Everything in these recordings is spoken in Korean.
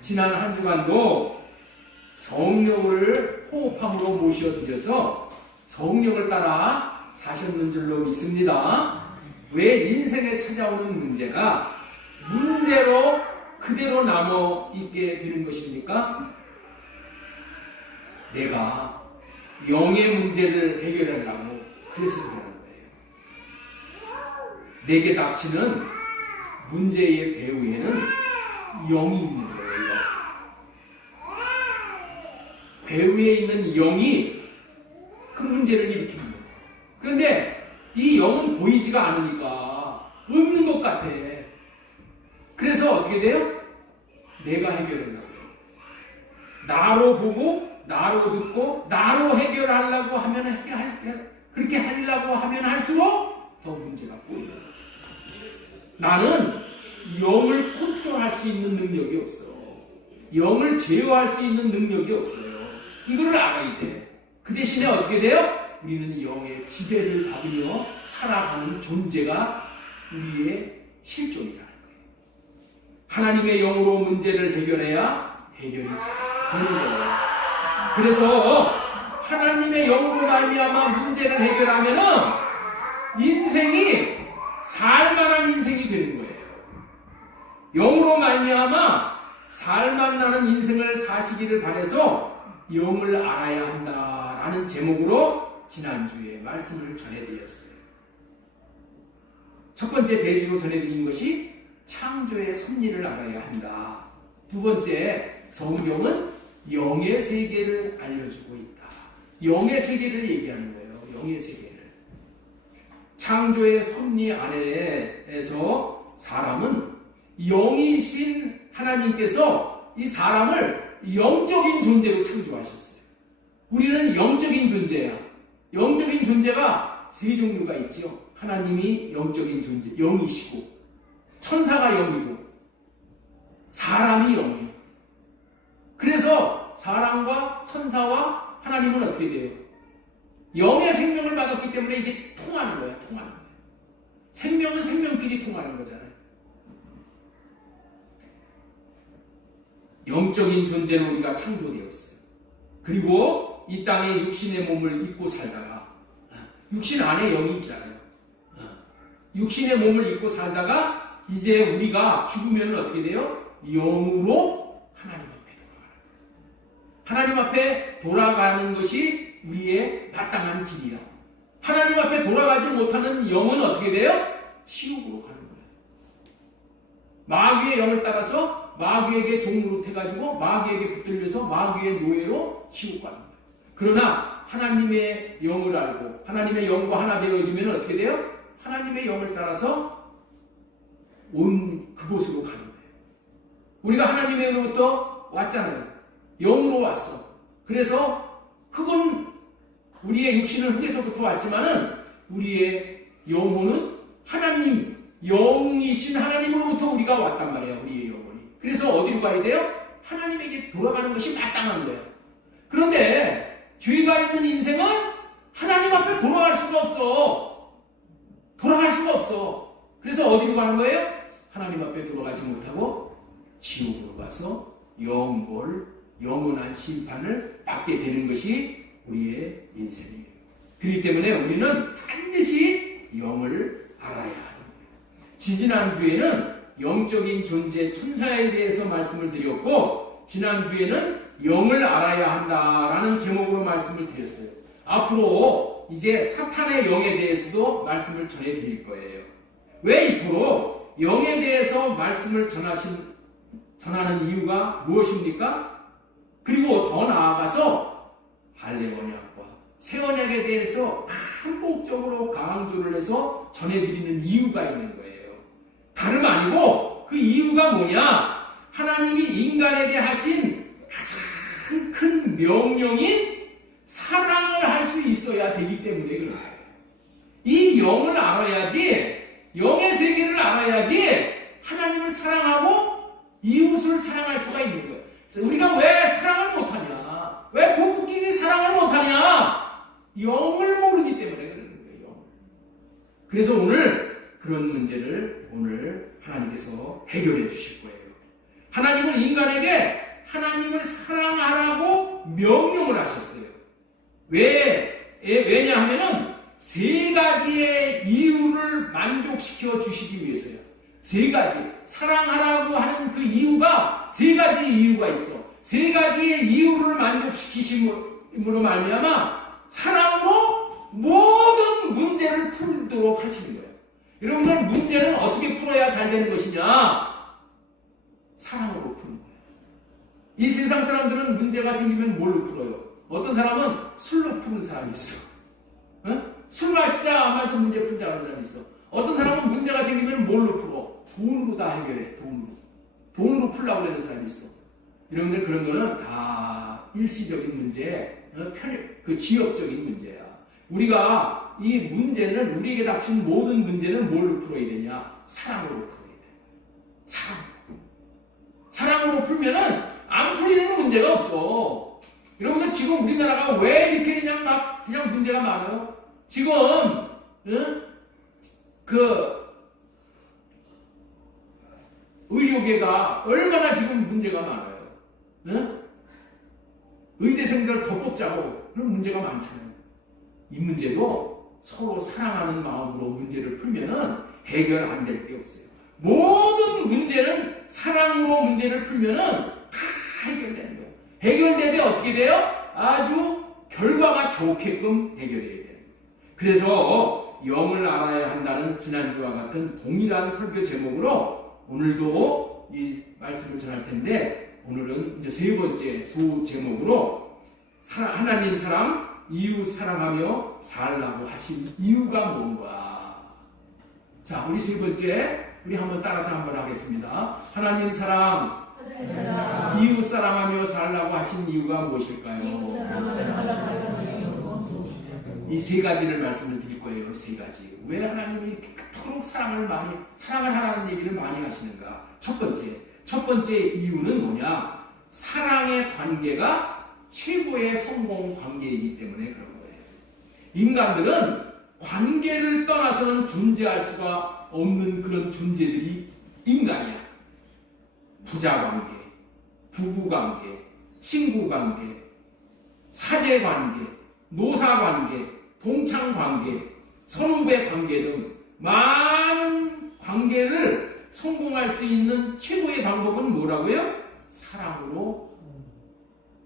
지난 한 주간도 성령을 호흡함으로 모셔드려서 성령을 따라 사셨는 줄로 믿습니다. 왜 인생에 찾아오는 문제가 문제로 그대로 남아 있게 되는 것입니까? 내가 영의 문제를 해결하려고 그래서 그러는 거예요. 내게 닥치는 문제의 배후에는 영이 있는 거예요. 배후에 있는 영이 그 문제를 일으키는 거예요. 그런데 이 영은 보이지가 않으니까 없는 것 같아. 그래서 어떻게 돼요? 내가 해결하려고 나로 보고 나로 듣고 나로 해결하려고 하면 그렇게 하려고 하면 할수록 더 문제가 꼬여요. 나는 영을 컨트롤할 수 있는 능력이 없어. 영을 제어할 수 있는 능력이 없어요. 이걸 알아야 돼. 그 대신에 어떻게 돼요? 우리는 영의 지배를 받으며 살아가는 존재가 우리의 실존이라는 거예요. 하나님의 영으로 문제를 해결해야 해결이 잘 되는 거예요. 그래서 하나님의 영으로 말미암아 문제를 해결하면은 인생이 살만한 인생이 되는 거예요. 영으로 말미암아 살만나는 인생을 사시기를 바라서 영을 알아야 한다라는 제목으로 지난주에 말씀을 전해드렸어요. 첫 번째 대지로 전해드린 것이 창조의 섭리를 알아야 한다. 두 번째, 성경은 영의 세계를 알려주고 있다. 영의 세계를 얘기하는 거예요. 영의 세계를. 창조의 섭리 안에서 사람은 영이신 하나님께서 이 사람을 영적인 존재로 창조하셨어요. 우리는 영적인 존재야. 영적인 존재가 세 종류가 있지요. 하나님이 영적인 존재, 영이시고, 천사가 영이고, 사람이 영이에요. 그래서 사람과 천사와 하나님은 어떻게 돼요? 영의 생명을 받았기 때문에 이게 통하는 거야, 통하는 거야. 생명은 생명끼리 통하는 거잖아요. 영적인 존재로 우리가 창조되었어요. 그리고 이 땅에 육신의 몸을 입고 살다가 육신 안에 영이 있잖아요. 육신의 몸을 입고 살다가 이제 우리가 죽으면 어떻게 돼요? 영으로 하나님 앞에 돌아가는 거예요. 하나님 앞에 돌아가는 것이 우리의 마땅한 길이야. 하나님 앞에 돌아가지 못하는 영은 어떻게 돼요? 지옥으로 가는 거예요. 마귀의 영을 따라서 마귀에게 종노릇해가지고 마귀에게 붙들려서 마귀의 노예로 지옥 가는 거예요. 그러나 하나님의 영을 알고 하나님의 영과 하나 되어지면 어떻게 돼요? 하나님의 영을 따라서 온 그곳으로 가는 거예요. 우리가 하나님의 영으로부터 왔잖아요. 영으로 왔어. 그래서 흙은 우리의 육신은 흙에서부터 왔지만은 우리의 영혼은 하나님, 영이신 하나님으로부터 우리가 왔단 말이에요. 우리의 영혼이. 그래서 어디로 가야 돼요? 하나님에게 돌아가는 것이 마땅한 거예요. 그런데 죄가 있는 인생은 하나님 앞에 돌아갈 수가 없어. 돌아갈 수가 없어. 그래서 어디로 가는 거예요? 하나님 앞에 돌아가지 못하고 지옥으로 가서 영원한 심판을 받게 되는 것이 우리의 인생이에요. 그렇기 때문에 우리는 반드시 영을 알아야 합니다. 지지난주에는 영적인 존재 천사에 대해서 말씀을 드렸고 지난주에는 영을 알아야 한다라는 제목으로 말씀을 드렸어요. 앞으로 이제 사탄의 영에 대해서도 말씀을 전해드릴 거예요. 왜 이토록 영에 대해서 말씀을 전하는 이유가 무엇입니까? 그리고 더 나아가서 할례 언약과 새 언약에 대해서 반복적으로 강조를 해서 전해드리는 이유가 있는 거예요. 다름 아니고 그 이유가 뭐냐? 하나님이 인간에게 하신 가장 큰 명령인 사랑을 할 수 있어야 되기 때문에 그런 거예요. 이 영을 알아야지, 영의 세계를 알아야지 하나님을 사랑하고 이웃을 사랑할 수가 있는 거예요. 우리가 왜 사랑을 못하냐? 왜 부부끼리 사랑을 못하냐? 영을 모르기 때문에 그러는 거예요. 그래서 오늘 그런 문제를 오늘 하나님께서 해결해 주실 거예요. 하나님은 인간에게 하나님을 사랑하라고 명령을 하셨어요. 왜냐 하면은 세 가지의 이유를 만족시켜 주시기 위해서요. 세 가지. 사랑하라고 하는 그 이유가 세 가지 이유가 있어. 세 가지의 이유를 만족시키심으로 말미암아 사랑으로 모든 문제를 풀도록 하시는 거예요. 여러분들 문제는 어떻게 풀어야 잘 되는 것이냐? 사랑으로 푸는 거예요. 이 세상 사람들은 문제가 생기면 뭘로 풀어요? 어떤 사람은 술로 푸는 사람이 있어. 술 마시자 하면서 문제 풀자 하는 사람이 있어. 어떤 사람은 문제가 생기면 뭘로 풀어? 돈으로 다 해결해. 돈으로 풀려고 하는 사람이 있어. 여러분들 그런 거는 다 일시적인 문제, 그 지역적인 문제야. 우리가 이 문제는 우리에게 닥친 모든 문제는 뭘로 풀어야 되냐? 사랑으로 풀어야 돼. 사랑으로 풀면은 안 풀리는 문제가 없어. 여러분들 지금 우리나라가 왜 이렇게 그냥 문제가 많아요? 지금 의료계가 얼마나 지금 문제가 많아요. 의대생들 더 뽑자고 그런 문제가 많잖아요. 이 문제도 서로 사랑하는 마음으로 문제를 풀면은 해결 안 될 게 없어요. 모든 문제는 사랑으로 문제를 풀면은 다 해결되는 거예요. 해결되되 어떻게 돼요? 아주 결과가 좋게끔 해결해야 돼요. 그래서 영을 알아야 한다는 지난주와 같은 동일한 설교 제목으로 오늘도 이 말씀을 전할 텐데, 오늘은 이제 세 번째 소 제목으로 하나님 사랑, 이웃 사랑하며 살라고 하신 이유가 뭔가. 자, 우리 세 번째, 우리 한번 따라서 한번 하겠습니다. 하나님 사랑, 이웃 사랑하며 살라고 하신 이유가 무엇일까요? 이 세 가지를 말씀을 드릴 거예요. 세 가지. 왜 하나님이 그토록 사랑을 하라는 얘기를 많이 하시는가? 첫 번째 이유는 뭐냐? 사랑의 관계가 최고의 성공 관계이기 때문에 그런 거예요. 인간들은 관계를 떠나서는 존재할 수가 없는 그런 존재들이 인간이야. 부자관계, 부부관계, 친구관계, 사제관계, 노사관계, 동창관계, 선후배 관계 등 많은 관계를 성공할 수 있는 최고의 방법은 뭐라고요? 사랑으로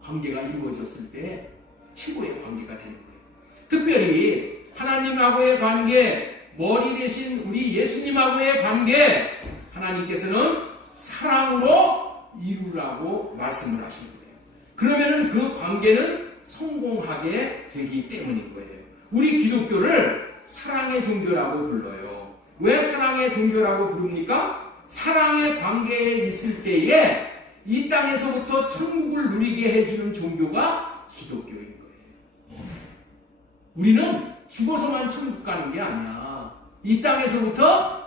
관계가 이루어졌을 때 최고의 관계가 되는 거예요. 특별히 하나님하고의 관계, 머리 대신 우리 예수님하고의 관계, 하나님께서는 사랑으로 이루라고 말씀을 하시는 거예요. 그러면은 그 관계는 성공하게 되기 때문인 거예요. 우리 기독교를 사랑의 종교라고 불러요. 왜 사랑의 종교라고 부릅니까? 사랑의 관계에 있을 때에 이 땅에서부터 천국을 누리게 해주는 종교가 기독교인 거예요. 우리는 죽어서만 천국 가는 게 아니야. 이 땅에서부터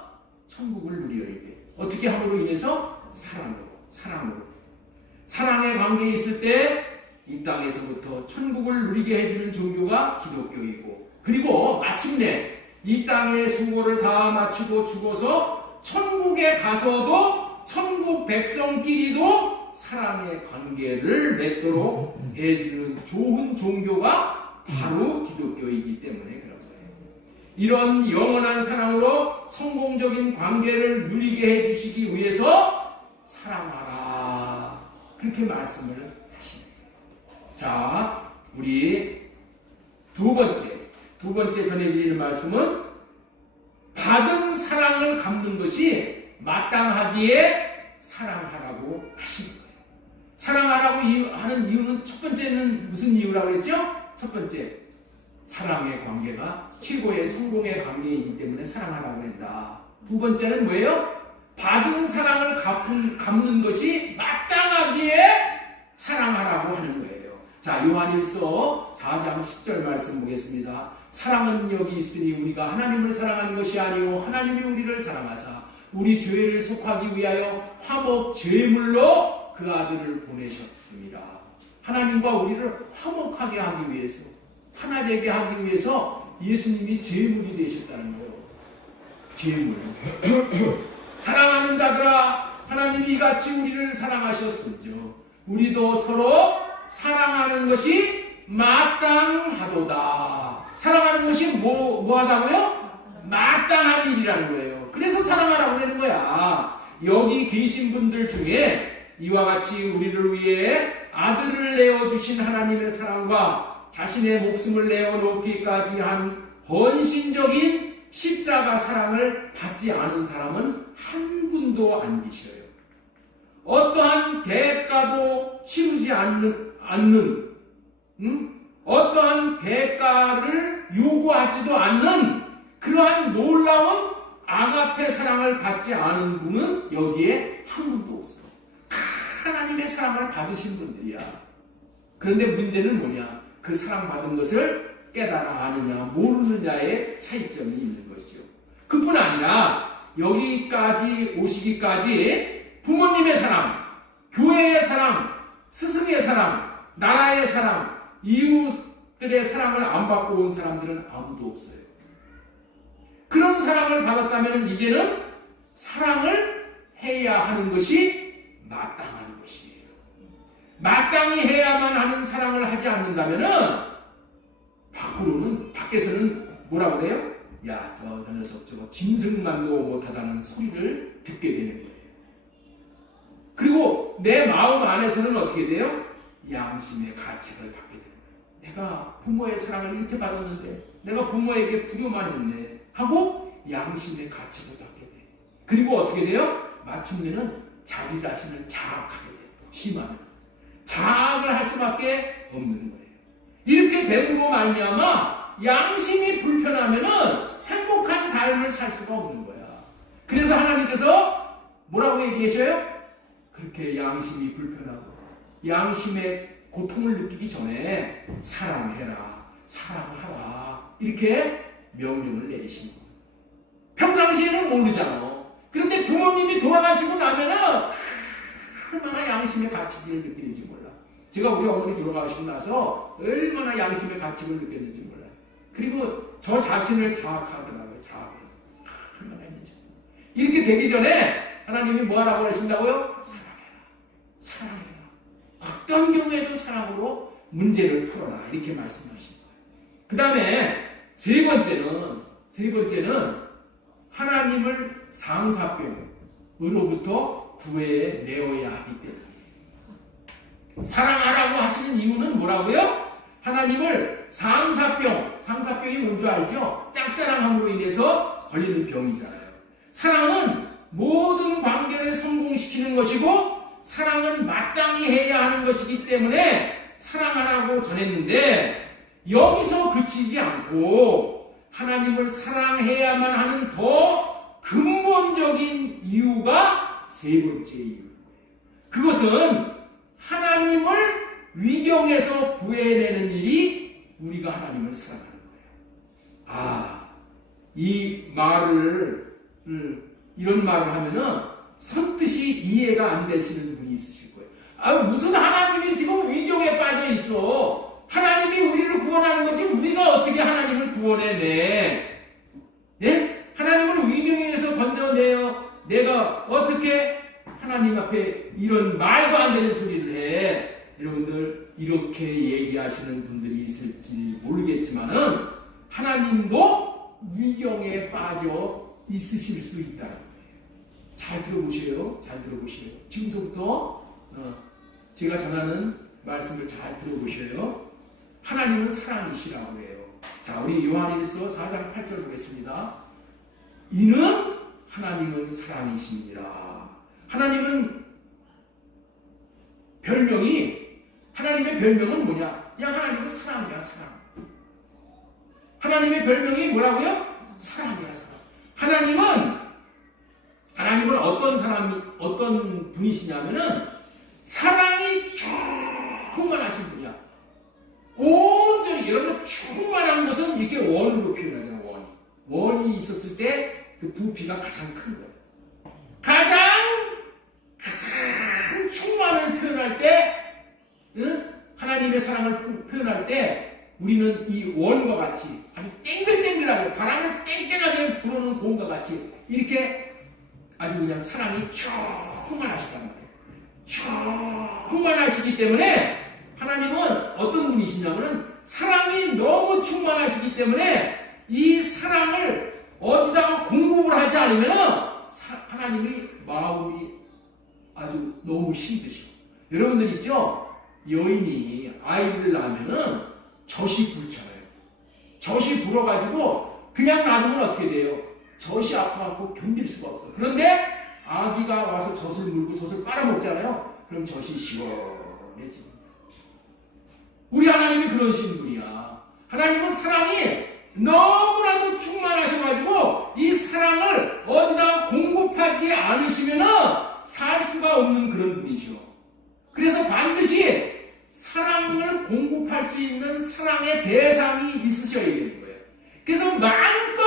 천국을 누려야 돼. 어떻게 함으로 인해서? 사랑으로. 사랑의 관계에 있을 때 이 땅에서부터 천국을 누리게 해주는 종교가 기독교이고, 그리고 마침내 이 땅의 수고를 다 마치고 죽어서 천국에 가서도 천국 백성끼리도 사랑의 관계를 맺도록 해주는 좋은 종교가 바로 기독교이기 때문에 그런 거예요. 이런 영원한 사랑으로 성공적인 관계를 누리게 해주시기 위해서 사랑하라, 그렇게 말씀을 하십니다. 자, 우리 두 번째 전해드리는 말씀은 받은 사랑을 갚는 것이 마땅하기에 사랑하라고 하시는 거예요. 사랑하라고 하는 이유는 첫 번째는 무슨 이유라고 했죠? 첫 번째, 사랑의 관계가 최고의 성공의 관계이기 때문에 사랑하라고 했다. 두 번째는 뭐예요? 받은 사랑을 갚는 것이 마땅하기에 사랑하라고 하는 거예요. 자, 요한일서 4장 10절 말씀 보겠습니다. 사랑은 여기 있으니 우리가 하나님을 사랑하는 것이 아니요 하나님이 우리를 사랑하사 우리 죄를 속하기 위하여 화목 제물로 그 아들을 보내셨습니다. 하나님과 우리를 화목하게 하기 위해서, 하나 되게 하기 위해서 예수님이 제물이 되셨다는 거예요. 제물. 사랑하는 자들아, 하나님이 이같이 우리를 사랑하셨으며 우리도 서로 사랑하는 것이 마땅하도다. 사랑하는 것이 뭐하다고요? 마땅한 일이라는 거예요. 그래서 사랑하라고 하는 거야. 여기 계신 분들 중에 이와 같이 우리를 위해 아들을 내어주신 하나님의 사랑과 자신의 목숨을 내어놓기까지 한 헌신적인 십자가 사랑을 받지 않은 사람은 한 분도 안 계셔요. 어떠한 대가도 치르지 않는 어떠한 대가를 요구하지도 않는 그러한 놀라운 아가페 사랑을 받지 않은 분은 여기에 한 분도 없어. 하나님의 사랑을 받으신 분들이야. 그런데 문제는 뭐냐? 그 사랑받은 것을 깨달아 아느냐 모르느냐의 차이점이 있는 것이죠. 그뿐 아니라 여기까지 오시기까지 부모님의 사랑, 교회의 사랑, 스승의 사랑, 나라의 사랑, 이웃들의 사랑을 안 받고 온 사람들은 아무도 없어요. 그런 사랑을 받았다면 이제는 사랑을 해야 하는 것이 마땅한 것이에요. 마땅히 해야만 하는 사랑을 하지 않는다면 밖에서는 뭐라고 그래요? 야, 저 녀석 저거 짐승만도 못하다는 소리를 듣게 되는 거예요. 그리고 내 마음 안에서는 어떻게 돼요? 양심의 가책을 받게 돼요. 내가 부모의 사랑을 이렇게 받았는데 내가 부모에게 불효만 했네 하고 양심의 가책을 받게 돼요. 그리고 어떻게 돼요? 마침내는 자기 자신을 자학하게 돼요. 심하면 자학을 할 수밖에 없는 거예요. 이렇게 됨으로 말미암아 양심이 불편하면은 행복한 삶을 살 수가 없는 거야. 그래서 하나님께서 뭐라고 얘기하셔요? 그렇게 양심이 불편하고 양심의 고통을 느끼기 전에 사랑해라, 사랑하라 이렇게 명령을 내리신 거예요. 평상시에는 모르잖아. 그런데 부모님이 돌아가시고 나면은 얼마나 양심의 가치를 느끼는지 몰라. 제가 우리 어머니 돌아가시고 나서 얼마나 양심의 가치를 느꼈는지 몰라요. 그리고 저 자신을 자학하더라고요. 자학을. 얼마나 했는지. 이렇게 되기 전에 하나님이 뭐 하라고 하신다고요? 사랑해라. 사랑해라. 어떤 경우에도 사랑으로 문제를 풀어라. 이렇게 말씀하신 거예요. 그 다음에 세 번째는 하나님을 상사병으로부터 구해 내어야 하기 때문에. 사랑하라고 하시는 이유는 뭐라고요? 하나님을 상사병이 뭔지 알죠? 짝사랑함으로 인해서 걸리는 병이잖아요. 사랑은 모든 관계를 성공시키는 것이고 사랑은 마땅히 해야 하는 것이기 때문에 사랑하라고 전했는데 여기서 그치지 않고 하나님을 사랑해야만 하는 더 근본적인 이유가 세 번째 이유예요. 그것은 하나님을 위경에서 구해내는 일이 우리가 하나님을 사랑하는 거예요. 이 말을 이런 말을 하면은 선뜻이 이해가 안 되시는 분이 있으실 거예요. 무슨 하나님이 지금 위경에 빠져 있어? 하나님이 우리를 구원하는 거지 우리가 어떻게 하나님을 구원해내? 예? 하나님을 위경에서 건져내요. 내가 어떻게 하나님 앞에 이런 말도 안 되는 소리를 해? 여러분들 이렇게 얘기하시는 분들이 있을지 모르겠지만은 하나님도 위경에 빠져 있으실 수 있다는 거예요. 잘 들어보세요. 지금부터 제가 전하는 말씀을 잘 들어보세요. 하나님은 사랑이시라고 해요. 자, 우리 요한일서 4장 8절 보겠습니다. 이는 하나님은 사랑이십니다. 하나님의 별명은 뭐냐? 그냥 하나님은 사랑이야, 사랑. 하나님의 별명이 뭐라고요? 사랑이야, 사랑. 하나님은 어떤 분이시냐면은 사랑이 충만하신 분이야. 온전히 여러분 충만한 것은 이렇게 원으로 표현하잖아. 원이 있었을 때 그 부피가 가장 큰 거예요. 가장 충만을 표현할 때, 하나님의 사랑을 표현할 때 우리는 이 원과 같이 아주 땡글땡글하게 바람을 땡땡하게 불어오는 공과 같이 이렇게 아주 그냥 사랑이 쭉 충만하시단 말이에요. 충만하시기 때문에 하나님은 어떤 분이시냐면은 사랑이 너무 충만하시기 때문에 이 사랑을 어디다가 공급을 하지 않으면은 하나님의 마음이 아주 너무 힘드시고, 여러분들 있죠? 여인이 아이를 낳으면은 젖이 불잖아요. 젖이 불어가지고 그냥 놔두면 어떻게 돼요? 젖이 아파갖고 견딜 수가 없어. 그런데 아기가 와서 젖을 물고 젖을 빨아먹잖아요. 그럼 젖이 시원해집니다. 우리 하나님이 그러신 분이야. 하나님은 사랑이 너무나도 충만하셔가지고 이 사랑을 어디다 공급하지 않으시면은 살 수가 없는 그런 분이시오. 그래서 반드시 사랑을 공급할 수 있는 사랑의 대상이 있으셔야 되는 거예요. 그래서 마음껏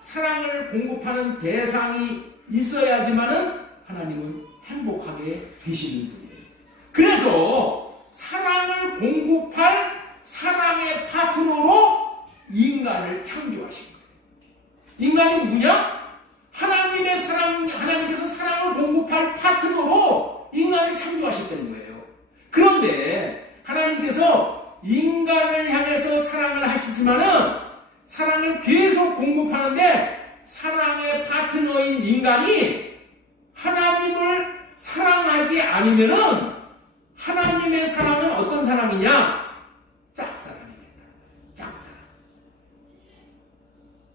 사랑을 공급하는 대상이 있어야지만은 하나님은 행복하게 되시는 분이에요. 그래서 사랑을 공급할 사랑의 파트너로 인간을 창조하신 거예요. 인간이 누구냐? 하나님께서 사랑을 공급할 파트너로 인간을 창조하셨다는 거예요. 그런데 하나님께서 인간을 향해서 사랑을 하시지만은 사랑을 계속 공급하는데 사랑의 파트너인 인간이 하나님을 사랑하지 않으면은 하나님의 사랑은 어떤 사랑이냐? 짝사랑입니다. 짝사랑.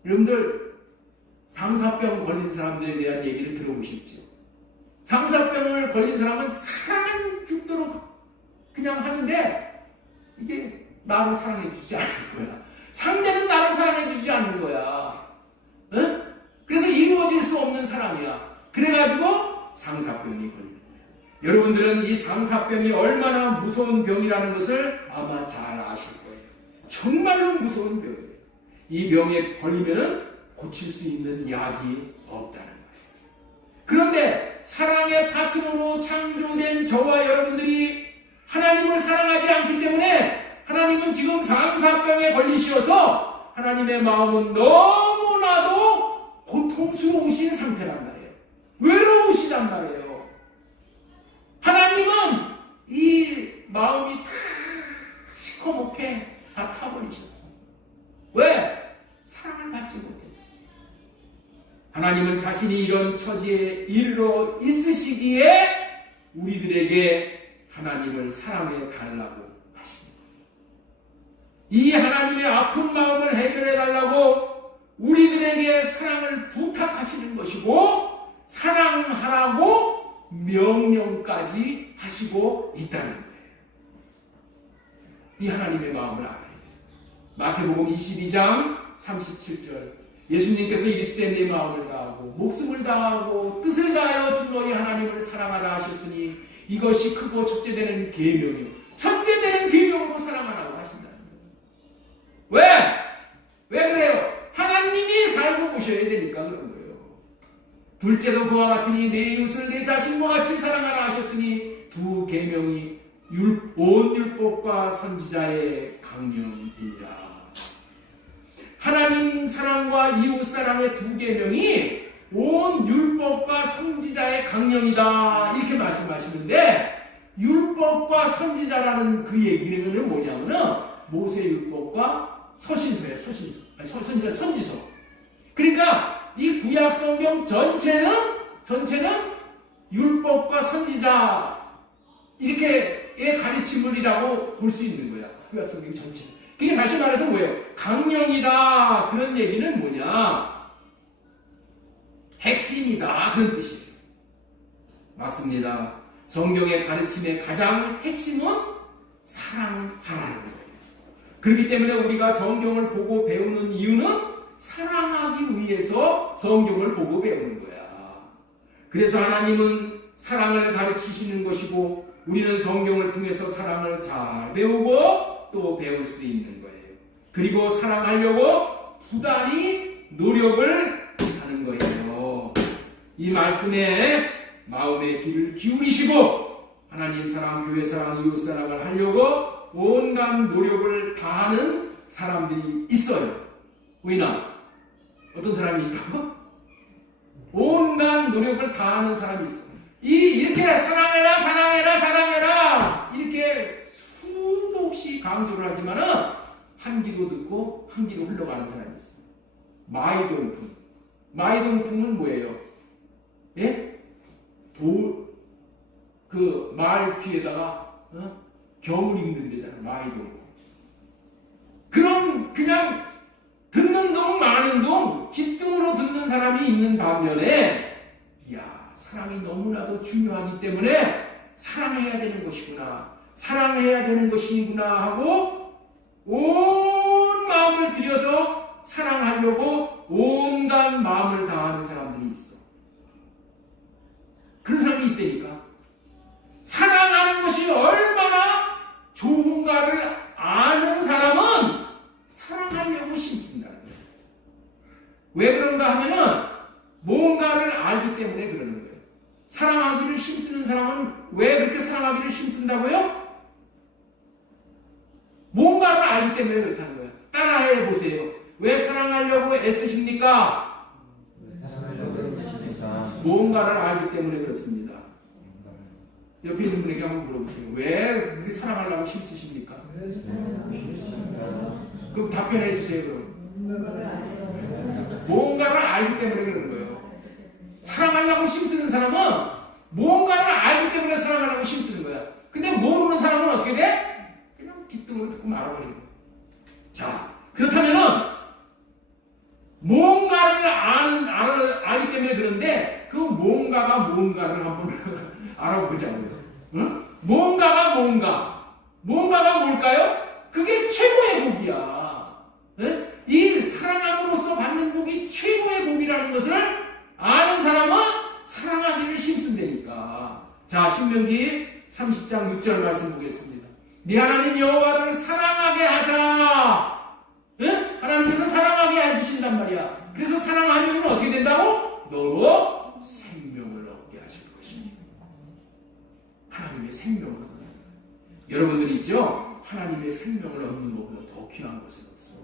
여러분들 장사병 걸린 사람들에 대한 얘기를 들어보셨죠? 장사병을 걸린 사람은 사랑은 죽도록 그냥 하는데 이게 나를 사랑해 주지 않는 거야. 상대는 나를 사랑해 주지 않는 거야. 응? 그래서 이루어질 수 없는 사랑이야. 그래가지고 상사병이 걸리는 거야. 여러분들은 이 상사병이 얼마나 무서운 병이라는 것을 아마 잘 아실 거예요. 정말로 무서운 병이에요. 이 병에 걸리면은 고칠 수 있는 약이 없다는 거예요. 그런데 사랑의 파트너로 창조된 저와 여러분들이 하나님을 사랑하지 않기 때문에 하나님은 지금 상사병에 걸리셔서 하나님의 마음은 너무나도 고통스러우신 상태란 말이에요. 외로우시단 말이에요. 하나님은 이 마음이 다 시커멓게 다 타버리셨어. 왜? 사랑을 받지 못해서. 하나님은 자신이 이런 처지에 이르러 있으시기에 우리들에게 하나님을 사랑해 달라고 하십니다. 이 하나님의 아픈 마음을 해결해 달라고 우리들에게 사랑을 부탁하시는 것이고 사랑하라고 명령까지 하시고 있다는 거예요. 이 하나님의 마음을 알아야 돼요. 마태복음 22장 37절 예수님께서 이르시되 내 마음을 다하고 목숨을 다하고 뜻을 다하여 주 너희 하나님을 사랑하라 하셨으니 이것이 크고 첫째 되는 계명이요 첫째 되는 계명으로 사랑하라고 하신다는 거예요. 왜? 왜 그래요? 하나님이 살고 보셔야 되니까 그런 거예요. 둘째도 그와 같으니 내 이웃을 내 자신과 같이 사랑하라 하셨으니 두 계명이 온 율법과 선지자의 강령이니라. 하나님 사랑과 이웃 사랑의 두 계명이 온 율법과 선지자의 강령이다 이렇게 말씀하시는데 율법과 선지자라는 그 얘기는 뭐냐면은 모세율법과 서신서예요. 선지서. 그러니까 이 구약 성경 전체는 율법과 선지자 이렇게의 가르침을이라고 볼 수 있는 거야. 구약 성경 전체. 그게 다시 말해서 뭐예요? 강령이다. 그런 얘기는 뭐냐? 핵심이다. 그런 뜻이에요. 맞습니다. 성경의 가르침의 가장 핵심은 사랑하라는 거예요. 그렇기 때문에 우리가 성경을 보고 배우는 이유는 사랑하기 위해서 성경을 보고 배우는 거야. 그래서 하나님은 사랑을 가르치시는 것이고 우리는 성경을 통해서 사랑을 잘 배우고 또 배울 수 있는 거예요. 그리고 사랑하려고 부단히 노력을 하는 거예요. 이 말씀에 마음의 귀를 기울이시고 하나님 사랑, 교회 사랑, 이웃 사랑을 하려고 온갖 노력을 다하는 사람들이 있어요. 왜냐? 어떤 사람이 있다고? 온갖 노력을 다하는 사람이 있어요. 이렇게 사랑해라, 사랑해라, 사랑해라 이렇게 수도 없이 강조를 하지만은 한 귀로 듣고 한 귀로 흘러가는 사람이 있어요. 마이동풍. 마이동풍은 뭐예요? 예? 말 귀에다가 경을 읽는 데잖아요. 마이동풍. 그런 그냥 듣는 동 마는 동 귓등으로 듣는 사람이 있는 반면에 이야 사랑이 너무나도 중요하기 때문에 사랑해야 되는 것이구나, 사랑해야 되는 것이구나 하고 온 마음을 들여서 사랑하려고 온갖 마음을 다하는 사람들이 있어. 그런 사람이 있다니까. 사랑하는 것이 얼마나 좋은가를 아는 사람은 사랑하려고 심습니다. 왜 그런가 하면은 뭔가를 알기 때문에 그러는 거예요. 사랑하기를 힘쓰는 사람은 왜 그렇게 사랑하기를 힘쓴다고요? 뭔가를 알기 때문에 그렇다는 거예요. 따라해 보세요. 왜 사랑하려고 애쓰십니까? 뭔가를 알기 때문에 그렇습니다. 옆에 있는 분에게 한번 물어보세요. 왜 그렇게 사랑하려고 힘쓰십니까? 그럼 답변해 주세요. 그럼. 뭔가를 알기 때문에 그러는 거예요. 사랑하려고 힘쓰는 사람은 뭔가를 알기 때문에 사랑하려고 힘쓰는 거야. 근데 모르는 사람은 어떻게 돼? 그냥 귓등으로 듣고 말아버리는 거야. 자, 그렇다면은 뭔가를 알기 때문에 그런데 그 뭔가가 뭔가를 한번 알아보자고요. 응? 뭔가가 뭘까요? 그게 최고의 복이야. 응? 이 사랑함으로써 받는 복이 최고의 복이라는 것을 아는 사람은 사랑하기를 힘쓴다니까. 자, 신명기 30장 6절 말씀 보겠습니다. 네 하나님 여호와를 사랑하게 하사. 응? 하나님께서 사랑하게 하시신단 말이야. 그래서 사랑하면 어떻게 된다고? 너로 생명을 얻게 하실 것입니다. 하나님의 생명을 얻는 거예요. 여러분들이 있죠? 하나님의 생명을 얻는 것보다 더 귀한 것은 없어.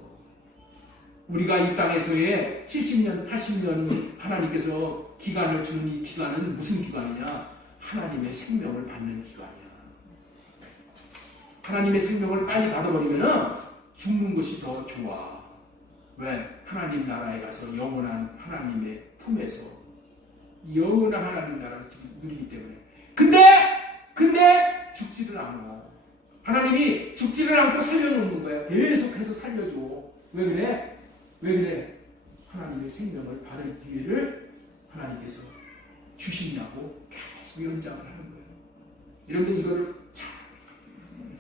우리가 이 땅에서의 70년, 80년 하나님께서 기간을 주는 이 기간은 무슨 기간이냐? 하나님의 생명을 받는 기간이야. 하나님의 생명을 빨리 받아버리면 죽는 것이 더 좋아. 왜? 하나님 나라에 가서 영원한 하나님의 품에서 영원한 하나님 나라를 누리기 때문에. 근데 죽지를 않아. 하나님이 죽지를 않고 살려놓는 거야. 계속해서 살려줘. 왜 그래? 하나님의 생명을 받을 기회를 하나님께서 주신다고 계속 연장을 하는 거예요. 여러분들 이거를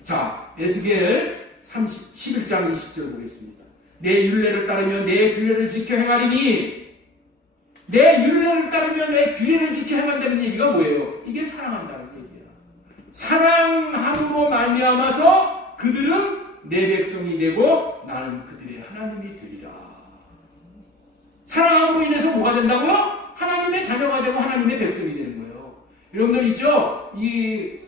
자, 에스겔 11장 20절 보겠습니다. 내 율례를 따르며 내 규례를 지켜 행하리니. 내 율례를 따르며 내 규례를 지켜 행한다는 얘기가 뭐예요? 이게 사랑한다는 얘기야. 사랑함으로 말미암아서 그들은 내 백성이 되고 나는 그들의 하나님이 되리라. 사랑함으로 인해서 뭐가 된다고요? 하나님의 자녀가 되고 하나님의 백성이 되는 거예요. 여러분들 있죠?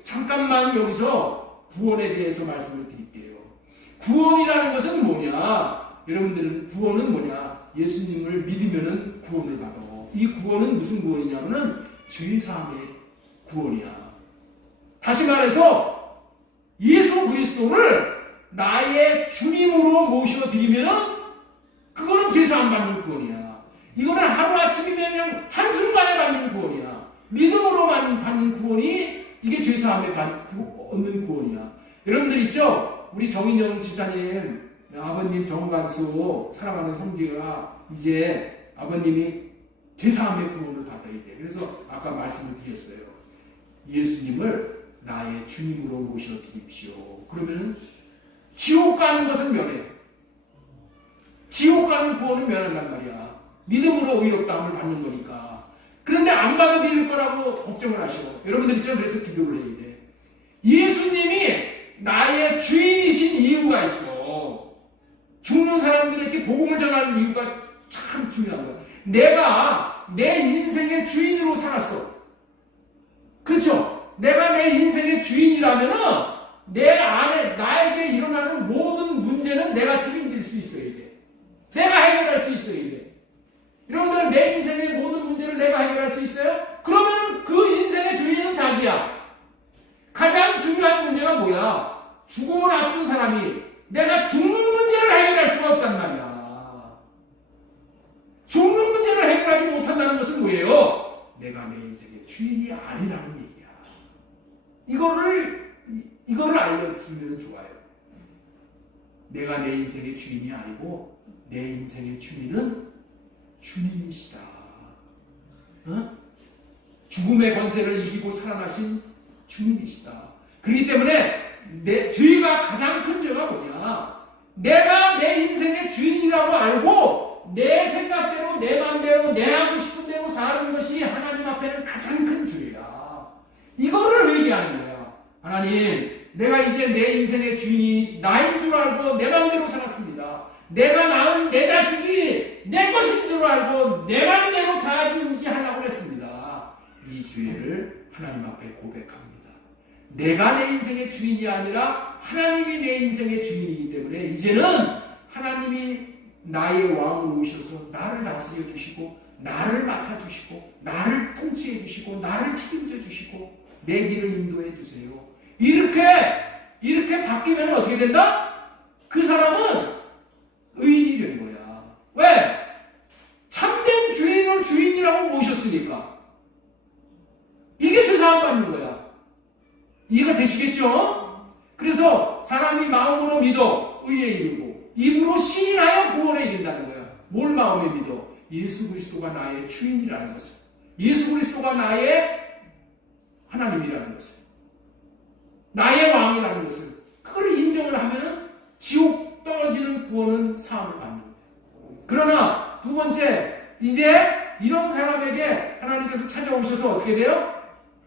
잠깐만 여기서 구원에 대해서 말씀을 드릴게요. 구원이라는 것은 뭐냐? 여러분들은 구원은 뭐냐? 예수님을 믿으면은 구원을 받아. 이 구원은 무슨 구원이냐면은 죄사함의 구원이야. 다시 말해서 예수 그리스도를 나의 주님으로 모셔드리면은 그거는 죄사함 받는 구원이야. 이거는 하루아침이면 그냥 한순간에 받는 구원이야. 믿음으로만 받는 구원이 이게 죄사함에 얻는 구원이야. 여러분들 있죠? 우리 정인영 지사님, 아버님 정관수 사랑하는 형제가 이제 아버님이 죄사함의 구원을 받아야 돼. 그래서 아까 말씀을 드렸어요. 예수님을 나의 주님으로 모셔드립시오. 그러면 지옥 가는 것은 면해. 지옥 가는 구원은 면한단 말이야. 믿음으로 의롭다함을 받는 거니까. 그런데 안 받아들일 거라고 걱정을 하시고. 여러분들 있죠? 그래서 기도를 해야 돼. 예수님이 나의 주인이신 이유가 있어. 죽는 사람들에게 복음을 전하는 이유가 참 중요한 거야. 내가 내 인생의 주인으로 살았어. 그렇죠? 내가 내 인생의 주인이라면은 내 안에 나에게 일어나는 모든 문제는 내가 책임질 수 있어야 돼. 내가 해결할 수 있어야 돼. 여러분들 내 인생의 모든 문제를 내가 해결할 수 있어요? 그러면 그 인생의 주인 뭐야? 죽음을 앞둔 사람이 내가 죽는 문제를 해결할 수가 없단 말이야. 죽는 문제를 해결하지 못한다는 것은 뭐예요? 내가 내 인생의 주인이 아니라는 얘기야. 이거를 알려주면 좋아요. 내가 내 인생의 주인이 아니고 내 인생의 주인은 주님이시다. 죽음의 권세를 이기고 살아나신 주님이시다. 그렇기 때문에 죄가 가장 큰 죄가 뭐냐? 내가 내 인생의 주인이라고 알고 내 생각대로 내 맘대로 내 하고 싶은 대로 사는 것이 하나님 앞에는 가장 큰 죄야. 이거를 회개하는 거야. 하나님, 내가 이제 내 인생의 주인이 나인 줄 알고 내 맘대로 살았습니다. 내가 낳은 내 자식이 내 것인 줄 알고 내 맘대로 자아지우기 하려고 했습니다. 이 죄를 하나님 앞에 고백합니다. 내가 내 인생의 주인이 아니라 하나님이 내 인생의 주인이기 때문에 이제는 하나님이 나의 왕으로 오셔서 나를 다스려 주시고 나를 맡아주시고 나를 통치해 주시고 나를 책임져 주시고 내 길을 인도해 주세요. 이렇게 바뀌면 어떻게 된다? 그 사람은 의인이 되는 거야. 왜? 참된 주인을 주인이라고 모셨으니까. 이게 제사함 받는 거야. 이해가 되시겠죠? 그래서 사람이 마음으로 믿어 의에 이르고 입으로 시인하여 구원에 이른다는 거야. 뭘 마음에 믿어? 예수 그리스도가 나의 주인이라는 것을, 예수 그리스도가 나의 하나님이라는 것을, 나의 왕이라는 것을, 그걸 인정을 하면은 지옥 떨어지는 구원은 사함을 받는 거예요. 그러나 두 번째, 이제 이런 사람에게 하나님께서 찾아오셔서 어떻게 돼요?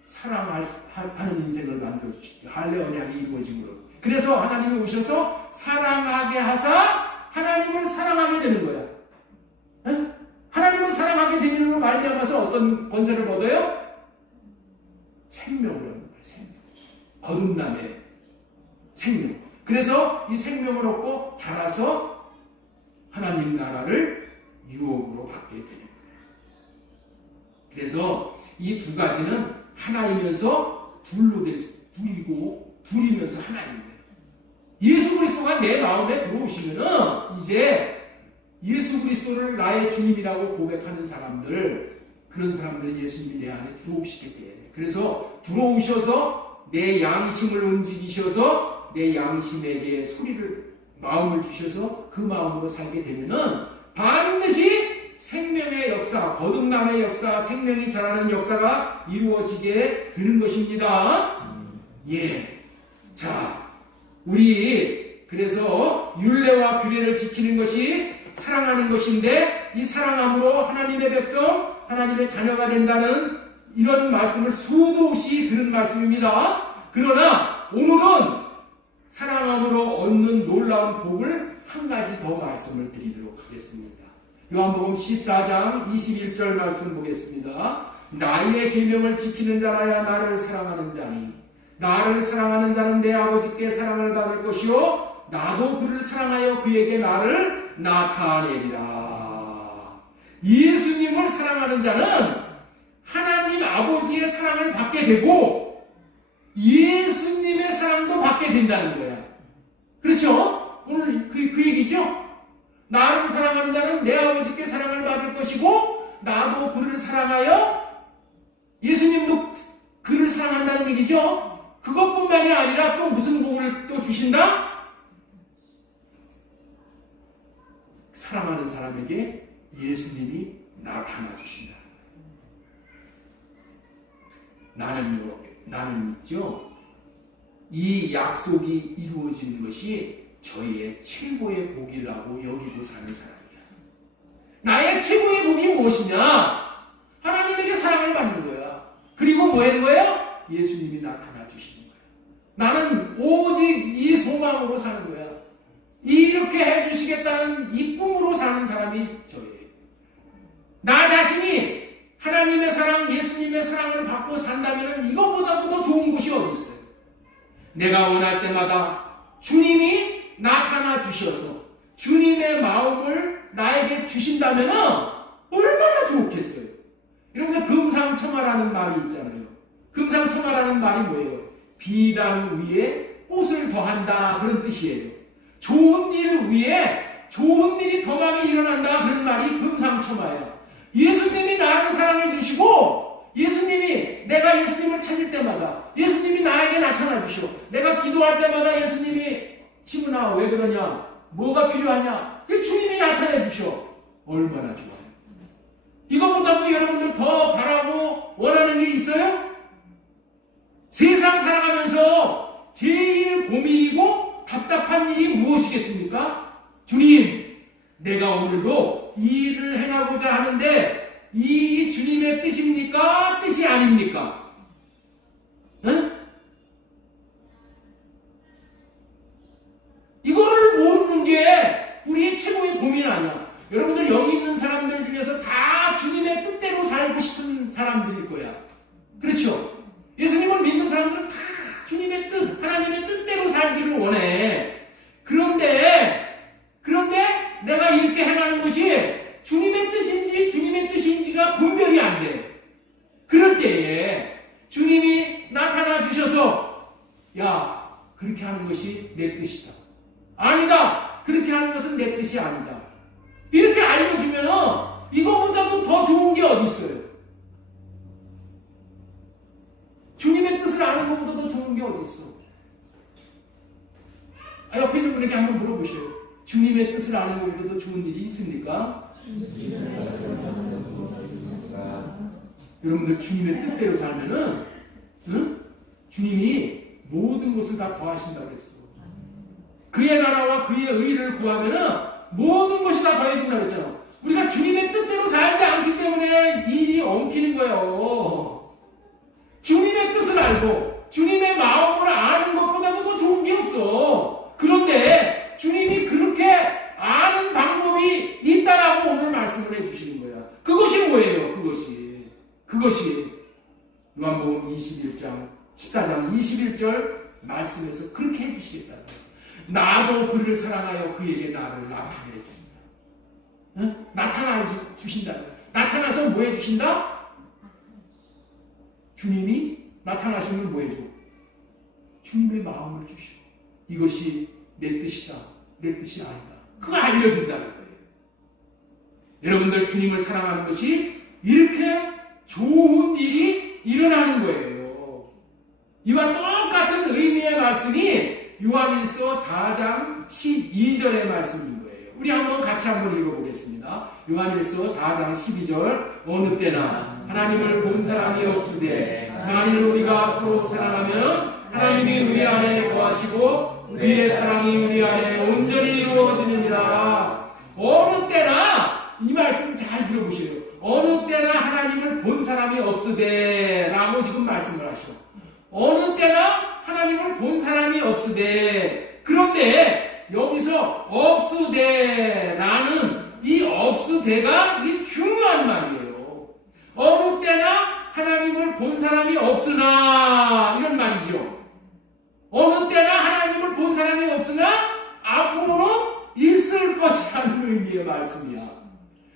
사랑하는 인생을 만들어주시죠. 할례 언약이 이루어짐으로. 그래서 하나님이 오셔서 사랑하게 하사 하나님을 사랑하게 되는 거야. 에? 하나님을 사랑하게 되는 말미암아서 어떤 권세를 얻어요? 생명을 얻는 거예요. 생명. 거듭남의 생명. 그래서 이 생명을 얻고 자라서 하나님 나라를 유업으로 받게 되는 거예요. 그래서 이 두 가지는 하나이면서 둘이고 둘이면서 하나인 거예요. 예수 그리스도가 내 마음에 들어오시면은 이제 예수 그리스도를 나의 주님이라고 고백하는 사람들, 그런 사람들 예수님이 내 안에 들어오시게 돼. 그래서 들어오셔서 내 양심을 움직이셔서 내 양심에게 마음을 주셔서 그 마음으로 살게 되면은 반드시 생명의 역사, 거듭남의 역사, 생명이 자라는 역사가 이루어지게 되는 것입니다. 예. 자, 우리 그래서 율례와 규례를 지키는 것이 사랑하는 것인데, 이 사랑함으로 하나님의 백성, 하나님의 자녀가 된다는 이런 말씀을 수도 없이 들은 말씀입니다. 그러나 오늘은 사랑함으로 얻는 놀라운 복을 한 가지 더 말씀을 드리도록 하겠습니다. 요한복음 14장 21절 말씀 보겠습니다. 나의 계명을 지키는 자라야 나를 사랑하는 자니 나를 사랑하는 자는 내 아버지께 사랑을 받을 것이요 나도 그를 사랑하여 그에게 나를 나타내리라. 예수님을 사랑하는 자는 하나님 아버지의 사랑을 받게 되고 예수님의 사랑도 받게 된다는 거야. 그렇죠? 오늘 그 얘기죠? 나를 사랑하는 자는 내 아버지께 사랑을 받을 것이고 나도 그를 사랑하여, 예수님도 그를 사랑한다는 얘기죠. 그것뿐만이 아니라 또 무슨 복을 또 주신다? 사랑하는 사람에게 예수님이 나타나 주신다. 나는 있죠. 이 약속이 이루어지는 것이 저희의 최고의 복이라고 여기고 사는 사람이야. 나의 최고의 복이 무엇이냐? 하나님에게 사랑을 받는 거야. 그리고 뭐 하는 거예요? 예수님이 나타나 주시는 거야. 나는 오직 이 소망으로 사는 거야. 이렇게 해주시겠다는 이 꿈으로 사는 사람이 저예요. 나 자신이 하나님의 사랑, 예수님의 사랑을 받고 산다면 이것보다도 더 좋은 것이 어디 있어요? 내가 원할 때마다 주님이 나타나 주셔서 주님의 마음을 나에게 주신다면 얼마나 좋겠어요. 여러분들 금상첨화라는 말이 있잖아요. 금상첨화라는 말이 뭐예요? 비단 위에 꽃을 더한다 그런 뜻이에요. 좋은 일 위에 좋은 일이 더 많이 일어난다 그런 말이 금상첨화예요. 예수님이 나를 사랑해 주시고 예수님이 내가 예수님을 찾을 때마다 예수님이 나에게 나타나 주시고 내가 기도할 때마다 예수님이 시문아 왜 그러냐 뭐가 필요하냐 그 주님이 나타내 주셔. 얼마나 좋아요. 이것보다도 여러분들 더 바라고 원하는 게 있어요? 세상 살아가면서 제일 고민이고 답답한 일이 무엇이겠습니까? 주님, 내가 오늘도 이 일을 행하고자 하는데 이 일이 주님의 뜻입니까? 뜻이 아닙니까? 응? 이거를 모르는 게 우리의 최고의 고민 아니야. 여러분들 여기 있는 사람들 중에서 다 주님의 뜻대로 살고 싶은 사람들일 거야. 그렇죠? 예수님을 믿는 사람들은 다 주님의 뜻, 하나님의 뜻대로 살기를 원해. 그런데 내가 이렇게 행하는 것이 주님의 뜻인지 주님의 뜻인지가 분별이 안 돼. 그럴 때에 주님이 나타나 주셔서 야, 그렇게 하는 것이 내 뜻이다. 아니다. 그렇게 하는 것은 내 뜻이 아니다. 이렇게 알려주면 이거보다도 더 좋은 게 어디 있어요? 주님의 뜻을 아는 것보다 더 좋은 게 어디 있어? 옆에 있는 분에게 한번 물어보세요. 주님의 뜻을 아는 것보다 더 좋은 일이 있습니까? 여러분들 주님의 뜻대로 살면은 주님이 모든 것을 다 더하신다고 했어. 그의 나라와 그의 의를 구하면은 모든 것이 다 더해진다고 했잖아. 우리가 주님의 뜻대로 살지 않기 때문에 일이 엉키는 거예요. 주님의 뜻을 알고 주님의 마음을 아는 것보다도 더 좋은 게 없어. 그런데 주님이 그렇게 아는 방법이 있다라고 오늘 말씀을 해주시는 거야. 그것이 뭐예요? 그것이 요한복음 21장 14장 21절 말씀에서 그렇게 해주시겠다는 거예요. 나도 그를 사랑하여 그에게 나를 나타내 준다. 응? 나타나 주신다. 나타나서 뭐 해주신다? 주님이 나타나시면 뭐 해줘? 주님의 마음을 주시고 이것이 내 뜻이다. 내 뜻이 아니다. 그거 알려준다는 거예요. 여러분들 주님을 사랑하는 것이 이렇게 좋은 일이 일어나는 거예요. 이와 똑같은 의미의 말씀이 요한일서 4장 12절의 말씀인 거예요. 우리 같이 한번 읽어보겠습니다. 요한일서 4장 12절 어느 때나 하나님을 본 사람이 없으되 만일 우리가 서로 사랑하면 하나님이 우리 안에 거하시고 그의 사랑이 우리 안에 온전히 이루어지느니라. 어느 때나 이 말씀 잘 들어보세요. 어느 때나 하나님을 본 사람이 없으되 라고 지금 말씀을 하셔. 어느 때나 하나님을 본 사람이 없으되. 그런데 여기서 없으되라는 이 없으되가 이게 중요한 말이에요. 어느 때나 하나님을 본 사람이 없으나 이런 말이죠. 어느 때나 하나님을 본 사람이 없으나 앞으로는 있을 것이라는 의미의 말씀이야.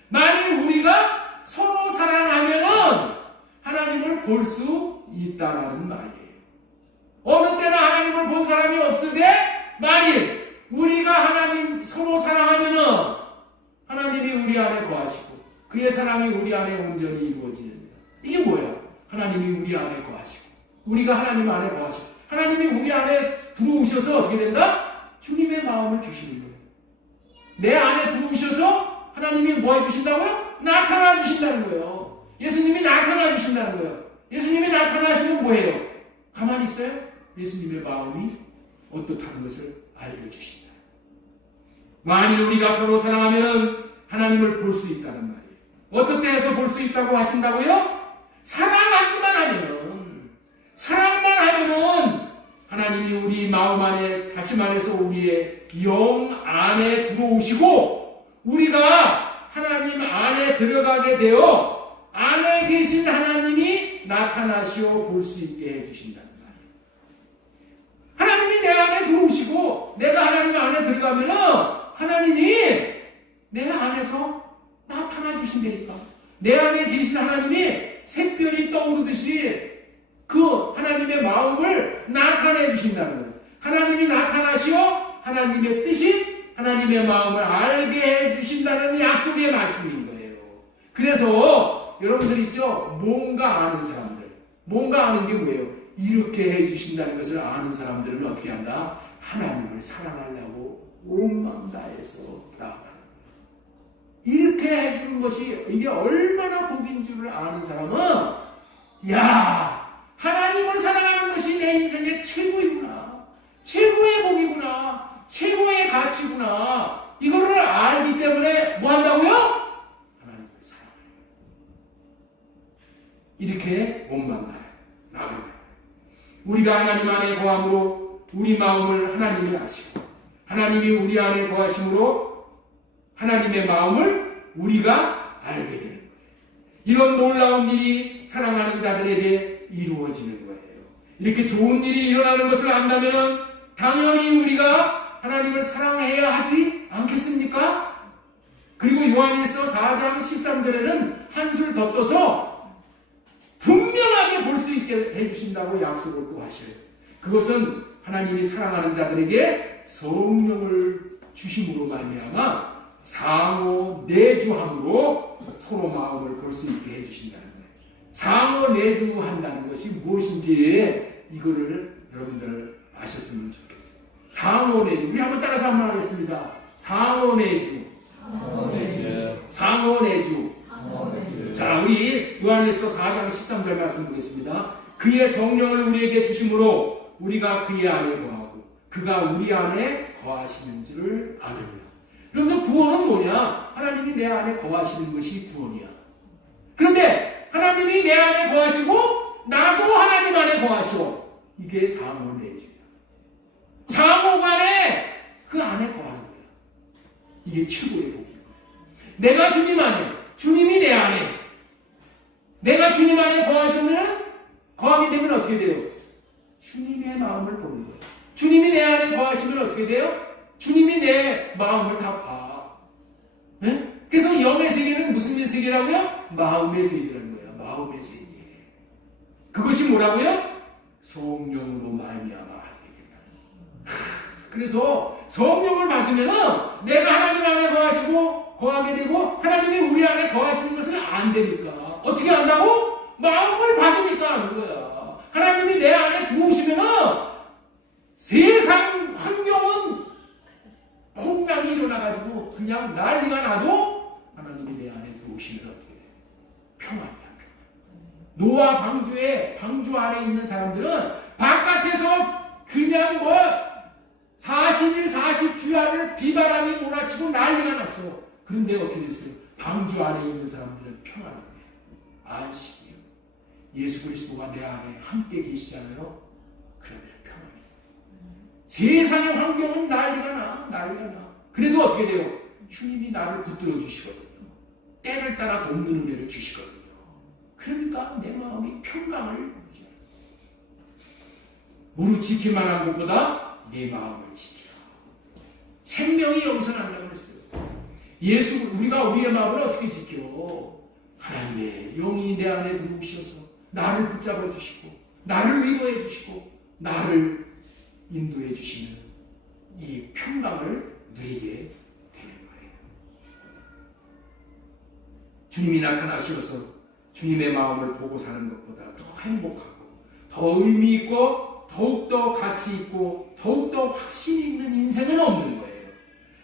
만일 우리가 서로 사랑하면은 하나님을 볼 수 있다는 말이에요. 어느 때나 하나님을 본 사람이 없으되 만일 우리가 하나님 서로 사랑하면은 하나님이 우리 안에 거하시고 그의 사랑이 우리 안에 온전히 이루어지느니라. 이게 뭐야? 하나님이 우리 안에 거하시고 우리가 하나님 안에 거하시고 하나님이 우리 안에 들어오셔서 어떻게 된다? 주님의 마음을 주시는 거예요. 내 안에 들어오셔서 하나님이 뭐 해주신다고요? 나타나 주신다는 거예요. 예수님이 나타나 주신다는 거예요. 예수님이 나타나시면 뭐예요? 가만히 있어요? 예수님의 마음이 어떻다는 것을 알려주신다. 만일 우리가 서로 사랑하면 하나님을 볼 수 있다는 말이에요. 어떻게 해서 볼 수 있다고 하신다고요? 사랑하기만 하면은 하나님이 우리 마음 안에, 다시 말해서 우리의 영 안에 들어오시고 우리가 하나님 안에 들어가게 되어 안에 계신 하나님이 나타나시어 볼 수 있게 해주신다는 말이에요. 하나님이 내 안에 들어오시고 내가 하나님 안에 들어가면은 하나님이 내 안에서 나타나 주신다니까. 내 안에 계신 하나님이 샛별이 떠오르듯이 그 하나님의 마음을 나타내 주신다는 거예요. 하나님이 나타나시어 하나님의 뜻인 하나님의 마음을 알게 해주신다는 약속의 말씀인 거예요. 그래서 여러분들 있죠? 뭔가 아는 사람들. 뭔가 아는 게 뭐예요? 이렇게 해주신다는 것을 아는 사람들은 어떻게 한다? 하나님을 사랑하려고 온 마음 다해서 나아가는 거예요. 이렇게 해주는 것이 이게 얼마나 복인 줄을 아는 사람은 야, 하나님을 사랑하는 것이 내 인생의 최고이구나. 최고의 복이구나. 최고의 가치구나. 이거를 알기 때문에 뭐 한다고요? 하나님을 사랑해요. 이렇게 온 마음 다해 나아가는 거예요. 우리가 하나님 안에 거함으로 우리 마음을 하나님이 아시고 하나님이 우리 안에 거하심으로 하나님의 마음을 우리가 알게 되는 거예요. 이런 놀라운 일이 사랑하는 자들에게 이루어지는 거예요. 이렇게 좋은 일이 일어나는 것을 안다면 당연히 우리가 하나님을 사랑해야 하지 않겠습니까? 그리고 요한일서 4장 13절에는 한술 더 떠서 분명하게 볼 수 있게 해주신다고 약속을 또 하셔요. 그것은 하나님이 사랑하는 자들에게 성령을 주심으로 말미암아 상호 내주함으로 서로 마음을 볼 수 있게 해주신다는 거예요. 상호 내주한다는 것이 무엇인지 이거를 여러분들 아셨으면 좋겠어요. 상호 내주. 우리 한번 따라서 한번 하겠습니다. 상호 내주. 상호 내주. 자, 우리 요한일서 4장 13절 말씀 보겠습니다. 그의 성령을 우리에게 주심으로 우리가 그의 안에 거하고 그가 우리 안에 거하시는 줄을 아느니라. 그런데 구원은 뭐냐? 하나님이 내 안에 거하시는 것이 구원이야. 그런데 하나님이 내 안에 거하시고 나도 하나님 안에 거하시오. 이게 상호내주야. 상호간에 그 안에 거하는 거야. 이게 최고의 복인 거야. 내가 주님 안에, 주님이 내 안에, 내가 주님 안에 거하게 되면 어떻게 돼요? 주님의 마음을 보는 거예요. 주님이 내 안에 거하시면 어떻게 돼요? 주님이 내 마음을 다 봐. 네? 그래서 영의 세계는 무슨 세계라고요? 마음의 세계라는 거예요. 마음의 세계. 그것이 뭐라고요? 성령으로 말미암아 알게 된다. 그래서 성령을 받으면은 내가 하나님 안에 거하게 되고 하나님이 우리 안에 거하시는 것을 안 되니까 어떻게 한다고? 마음을 받으니까 하는 거야. 하나님이 내 안에 들어오시면은 세상 환경은 폭락이 일어나가지고 그냥 난리가 나도 하나님이 내 안에 들어오시면 어떻게 돼? 평안이야. 노아 방주 안에 있는 사람들은 바깥에서 그냥 40일 40주야를 비바람이 몰아치고 난리가 났어. 그런데 어떻게 됐어요? 방주 안에 있는 사람들은 평안이에요. 안식이에요. 예수 그리스도가 내 안에 함께 계시잖아요. 그러면 평안이에요. 세상의 환경은 난리가 나. 그래도 어떻게 돼요? 주님이 나를 붙들어 주시거든요. 때를 따라 돕는 은혜를 주시거든요. 그러니까 내 마음이 평강을 유지해요. 무릇 지킬 만한 것보다 내 마음을 지키라. 생명이 여기서 난다고 했어요. 우리가 우리의 마음을 어떻게 지켜? 하나님의 영이 내 안에 들어오셔서 나를 붙잡아 주시고 나를 위로해 주시고 나를 인도해 주시는 이 평강을 누리게 되는 거예요. 주님이 나타나셔서 주님의 마음을 보고 사는 것보다 더 행복하고 더 의미 있고 더욱더 가치 있고 더욱더 확신이 있는 인생은 없는 거예요.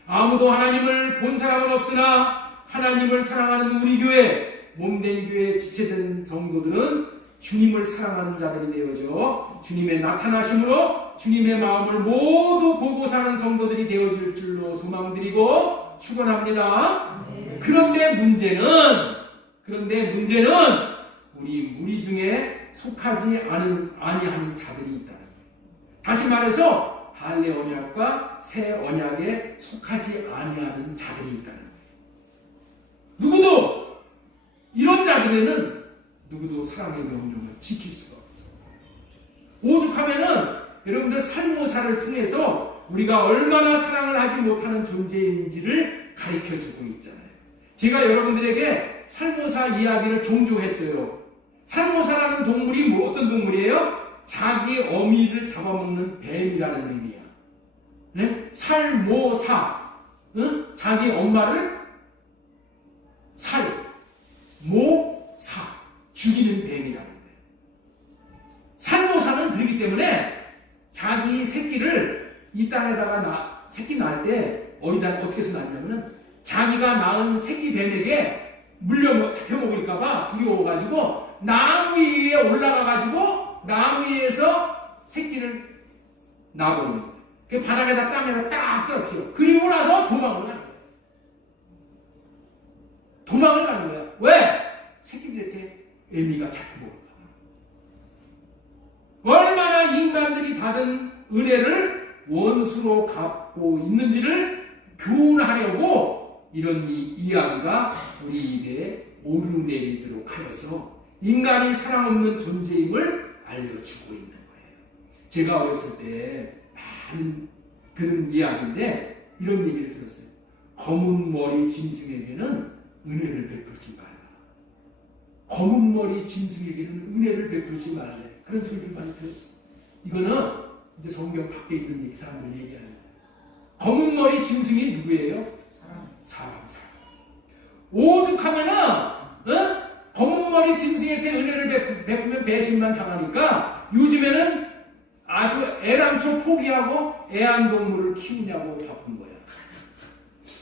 아무도 하나님을 본 사람은 없으나 하나님을 사랑하는 우리 교회, 몸된 교회 지체된 성도들은 주님을 사랑하는 자들이 되어져 주님의 나타나심으로 주님의 마음을 모두 보고 사는 성도들이 되어질 줄로 소망드리고 축원합니다. 그런데 문제는 우리 무리 중에 속하지 아니하는 자들이 있다는 거예요. 다시 말해서 할례 언약과 새 언약에 속하지 아니하는 자들이 있다는 거예요. 누구도 이런 자들에는 누구도 사랑의 명령을 지킬 수가 없어요. 오죽하면은 여러분들 살모사를 통해서 우리가 얼마나 사랑을 하지 못하는 존재인지를 가르쳐주고 있잖아요. 제가 여러분들에게 살모사 이야기를 종종 했어요. 살모사라는 동물이 어떤 동물이에요? 자기 어미를 잡아먹는 뱀이라는 의미야. 네? 살모사, 응? 자기 엄마를 살모사, 죽이는 뱀이라는 거예요. 살모사는 그렇기 때문에 자기 새끼를 이 땅에다가 새끼 낳을 때 어떻게 해서 낳냐면은 자기가 낳은 새끼 뱀에게 잡혀먹을까봐 두려워가지고 나무 위에 올라가가지고 나무 위에서 새끼를 낳아버리는 거예요. 그 바닥에다 땅에다 딱 떨어뜨려. 그리고 나서 도망을 가는 거예요. 도망을 가는 거야. 왜? 새끼들한테 애미가 잡혀먹을까. 얼마나 인간들이 받은 은혜를 원수로 갚고 있는지를 교훈하려고 이런 이야기가 우리 입에 오르내리도록 하여서 인간이 사랑 없는 존재임을 알려주고 있는 거예요. 제가 어렸을 때 많은 그런 이야기인데 이런 얘기를 들었어요. 검은 머리 짐승에게는 은혜를 베풀지 말라. 검은 머리 짐승에게는 은혜를 베풀지 말래. 그런 소리를 많이 들었어요. 이거는 이제 성경 밖에 있는 얘기, 사람들 얘기하는 거예요. 검은 머리 짐승이 누구예요? 사람. 오죽하면은 검은 머리 짐승에게 은혜를 베푸면 배신만 당하니까 요즘에는 아주 애당초 포기하고 애완동물을 키우냐고 바쁜 거야.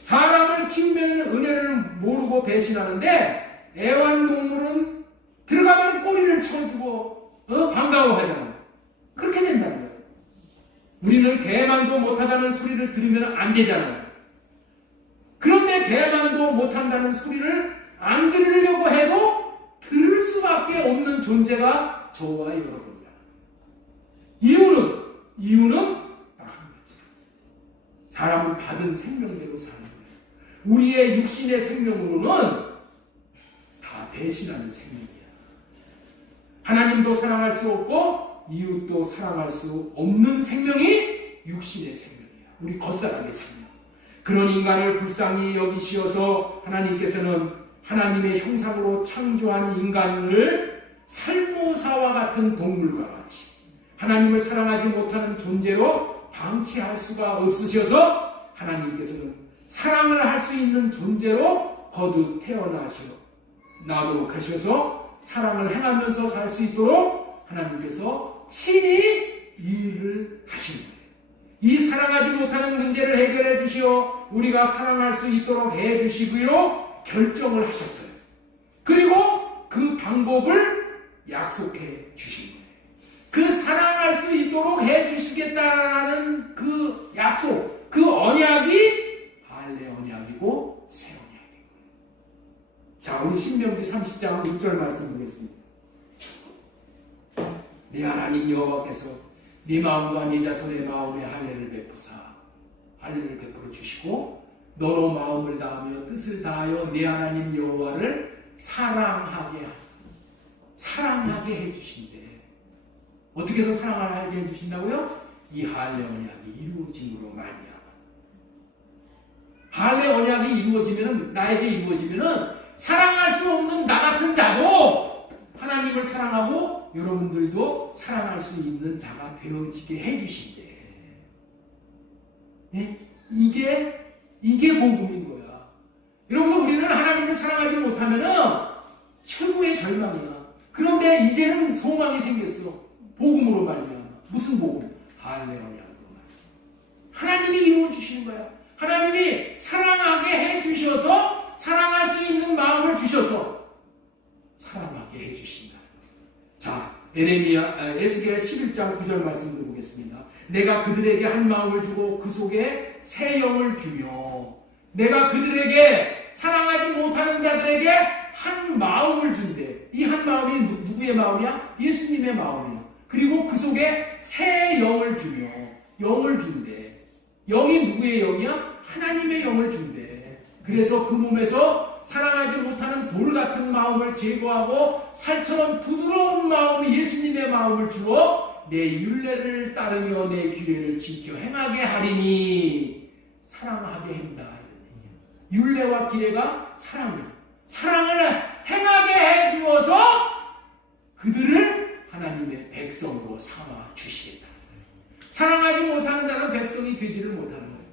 사람을 키우면 은혜를 모르고 배신하는데 애완동물은 들어가면 꼬리를 쳐주고 반가워하잖아. 그렇게 된다는 거예요. 우리는 개만도 못하다는 소리를 들으면 안 되잖아요. 그런데 개만도 못한다는 소리를 안 들으려고 해도 들을 수밖에 없는 존재가 저와 여러분이야. 이유는 딱 한 가지. 사람은 받은 생명대로 사는 거예요. 우리의 육신의 생명으로는 다 배신하는 생명이야. 하나님도 사랑할 수 없고 이웃도 사랑할 수 없는 생명이 육신의 생명이야. 우리 겉사람의 생명. 그런 인간을 불쌍히 여기시어서 하나님께서는 하나님의 형상으로 창조한 인간을 살모사와 같은 동물과 같이 하나님을 사랑하지 못하는 존재로 방치할 수가 없으셔서 하나님께서는 사랑을 할 수 있는 존재로 거듭 태어나도록 하셔서 사랑을 행하면서 살 수 있도록 하나님께서 친히 일을 하신 거예요. 이 사랑하지 못하는 문제를 해결해 주시어 우리가 사랑할 수 있도록 해 주시고요 결정을 하셨어요. 그리고 그 방법을 약속해 주신 거예요. 그 사랑할 수 있도록 해 주시겠다라는 그 약속, 그 언약이 할례 언약이고 새 언약이고. 자, 우리 신명기 30장 6절 말씀 보겠습니다. 네 하나님 여호와께서 네 마음과 네 자손의 마음에 할례를 베풀어 주시고 너로 마음을 다하며 뜻을 다하여 네 하나님 여호와를 사랑하게 하사 사랑하게 해주신대. 어떻게 해서 사랑하게 해주신다고요? 이 할례 언약이 이루어짐으로 말미암아. 할례 언약이 이루어지면은 나에게 이루어지면은 사랑할 수 없는 나 같은 자도 하나님을 사랑하고 여러분들도 사랑할 수 있는 자가 되어지게 해주신대. 네? 이게 복음인 거야. 여러분, 우리는 하나님을 사랑하지 못하면은 최고의 절망이야. 그런데 이제는 소망이 생겼어. 복음으로 말이야. 무슨 복음? 할례 언약으로 말이야. 하나님이 이루어 주시는 거야. 하나님이 사랑하게 해 주셔서 사랑할 수 있는 마음을 주셔서 사랑하게 해 주신다. 자, 에스겔 11장 9절 말씀 들어보겠습니다. 내가 그들에게 한 마음을 주고 그 속에 새 영을 주며 내가 그들에게 사랑하지 못하는 자들에게 한 마음을 준대. 이 한 마음이 누구의 마음이야? 예수님의 마음이야. 그리고 그 속에 새 영을 주며 영을 준대. 영이 누구의 영이야? 하나님의 영을 준대. 그래서 그 몸에서 사랑하지 못하는 돌 같은 마음을 제거하고 살처럼 부드러운 마음, 예수님의 마음을 주어 내 율례를 따르며 내 규례를 지켜 행하게 하리니 사랑하게 한다. 율례와 규례가 사랑이야. 사랑을 행하게 해주어서 그들을 하나님의 백성으로 삼아 주시겠다. 사랑하지 못하는 자는 백성이 되지를 못하는 거예요.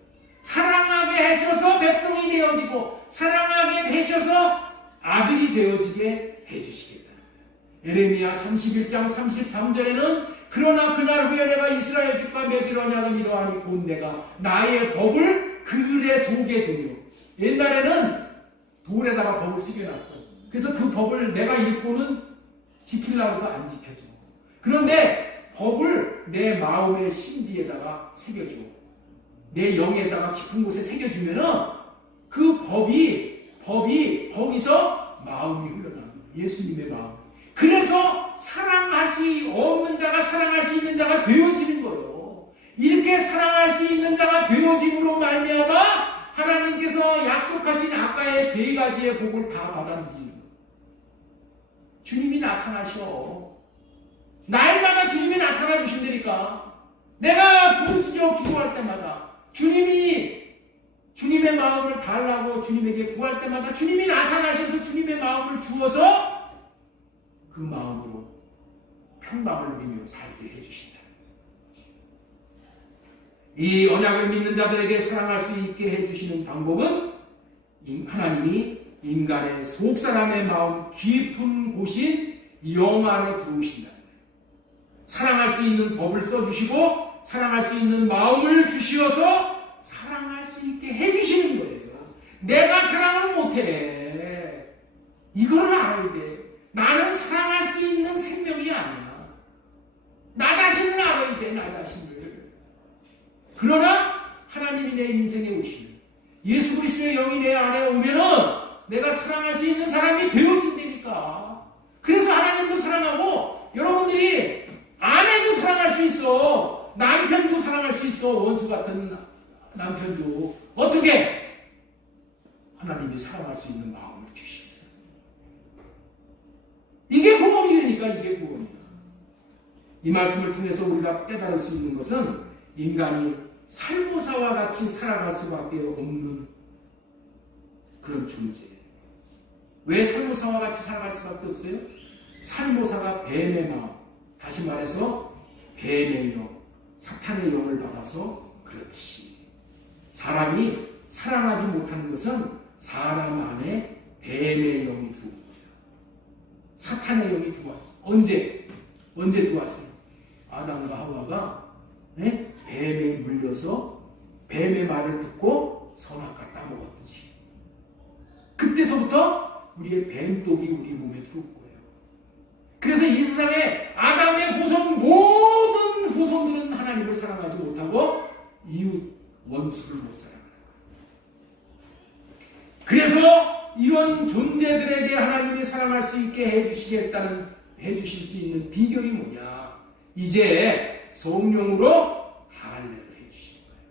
사랑하게 하셔서 백성이 되어지고 사랑하게 하셔서 아들이 되어지게 해주시겠다. 에레미야 31장 33절에는 그러나 그날 후에 내가 이스라엘 집과 맺을 언약은 이러하니 곧 내가 나의 법을 그들의 속에 두며, 옛날에는 돌에다가 법을 새겨놨어. 그래서 그 법을 내가 읽고는 지키려고도 안 지켜져. 그런데 법을 내 마음의 심비에다가 새겨줘. 내 영에다가 깊은 곳에 새겨주면은 그 법이 거기서 마음이 흘러나는 거예요. 예수님의 마음. 그래서 사랑할 수 없는 자가 사랑할 수 있는 자가 되어지는 거예요. 이렇게 사랑할 수 있는 자가 되어짐으로 말미암아 하나님께서 약속하신 아까의 세 가지의 복을 다 받아들이는 거예요. 주님이 나타나셔. 날마다 주님이 나타나 주신다니까. 내가 부르짖어 기도할 때마다 주님의 마음을 달라고 주님에게 구할 때마다 주님이 나타나셔서 주님의 마음을 주어서 그 마음으로 평강을 누리며 살게 해주신다. 이 언약을 믿는 자들에게 사랑할 수 있게 해주시는 방법은 하나님이 인간의 속사람의 마음 깊은 곳인 영 안에 들어오신다. 사랑할 수 있는 법을 써주시고 사랑할 수 있는 마음을 주시어서 사랑할 수 있게 해주시는 거예요. 내가 사랑을 못해. 이걸 알아야 돼. 나는 사랑할 수 있는 생명이 아니야. 나 자신을 알아야 돼. 나 자신을. 그러나 하나님이 내 인생에 오시면 예수 그리스도의 영이 내 안에 오면은 내가 사랑할 수 있는 사람이 되어준다니까. 그래서 하나님도 사랑하고 여러분들이 아내도 사랑할 수 있어. 남편도 사랑할 수 있어. 원수 같은 남편도. 어떻게? 하나님이 사랑할 수 있는 마음을 주시죠. 이게 구원이라니까. 이게 구원이야. 이 말씀을 통해서 우리가 깨달을 수 있는 것은 인간이 살모사와 같이 살아갈 수밖에 없는 그런 존재. 왜 살모사와 같이 살아갈 수밖에 없어요? 살모사가 뱀의 마음, 다시 말해서 뱀의 영, 사탄의 영을 받아서 그렇지. 사람이 사랑하지 못하는 것은 사람 안에 뱀의 영이 들어온 거예요. 사탄의 영이 들어왔어. 언제 들어왔어요? 아담과 하와가 뱀에 물려서 뱀의 말을 듣고 선악과 따먹었지. 그때서부터 우리의 뱀독이 우리 몸에 들어온 거예요. 그래서 이 세상에 아담의 모든 후손들은 하나님을 사랑하지 못하고 이웃 원수를 못 사랑해요. 그래서 이런 존재들에게 하나님이 사랑할 수 있게 해주실 수 있는 비결이 뭐냐? 이제 성령으로 할례를 해주시는 거예요.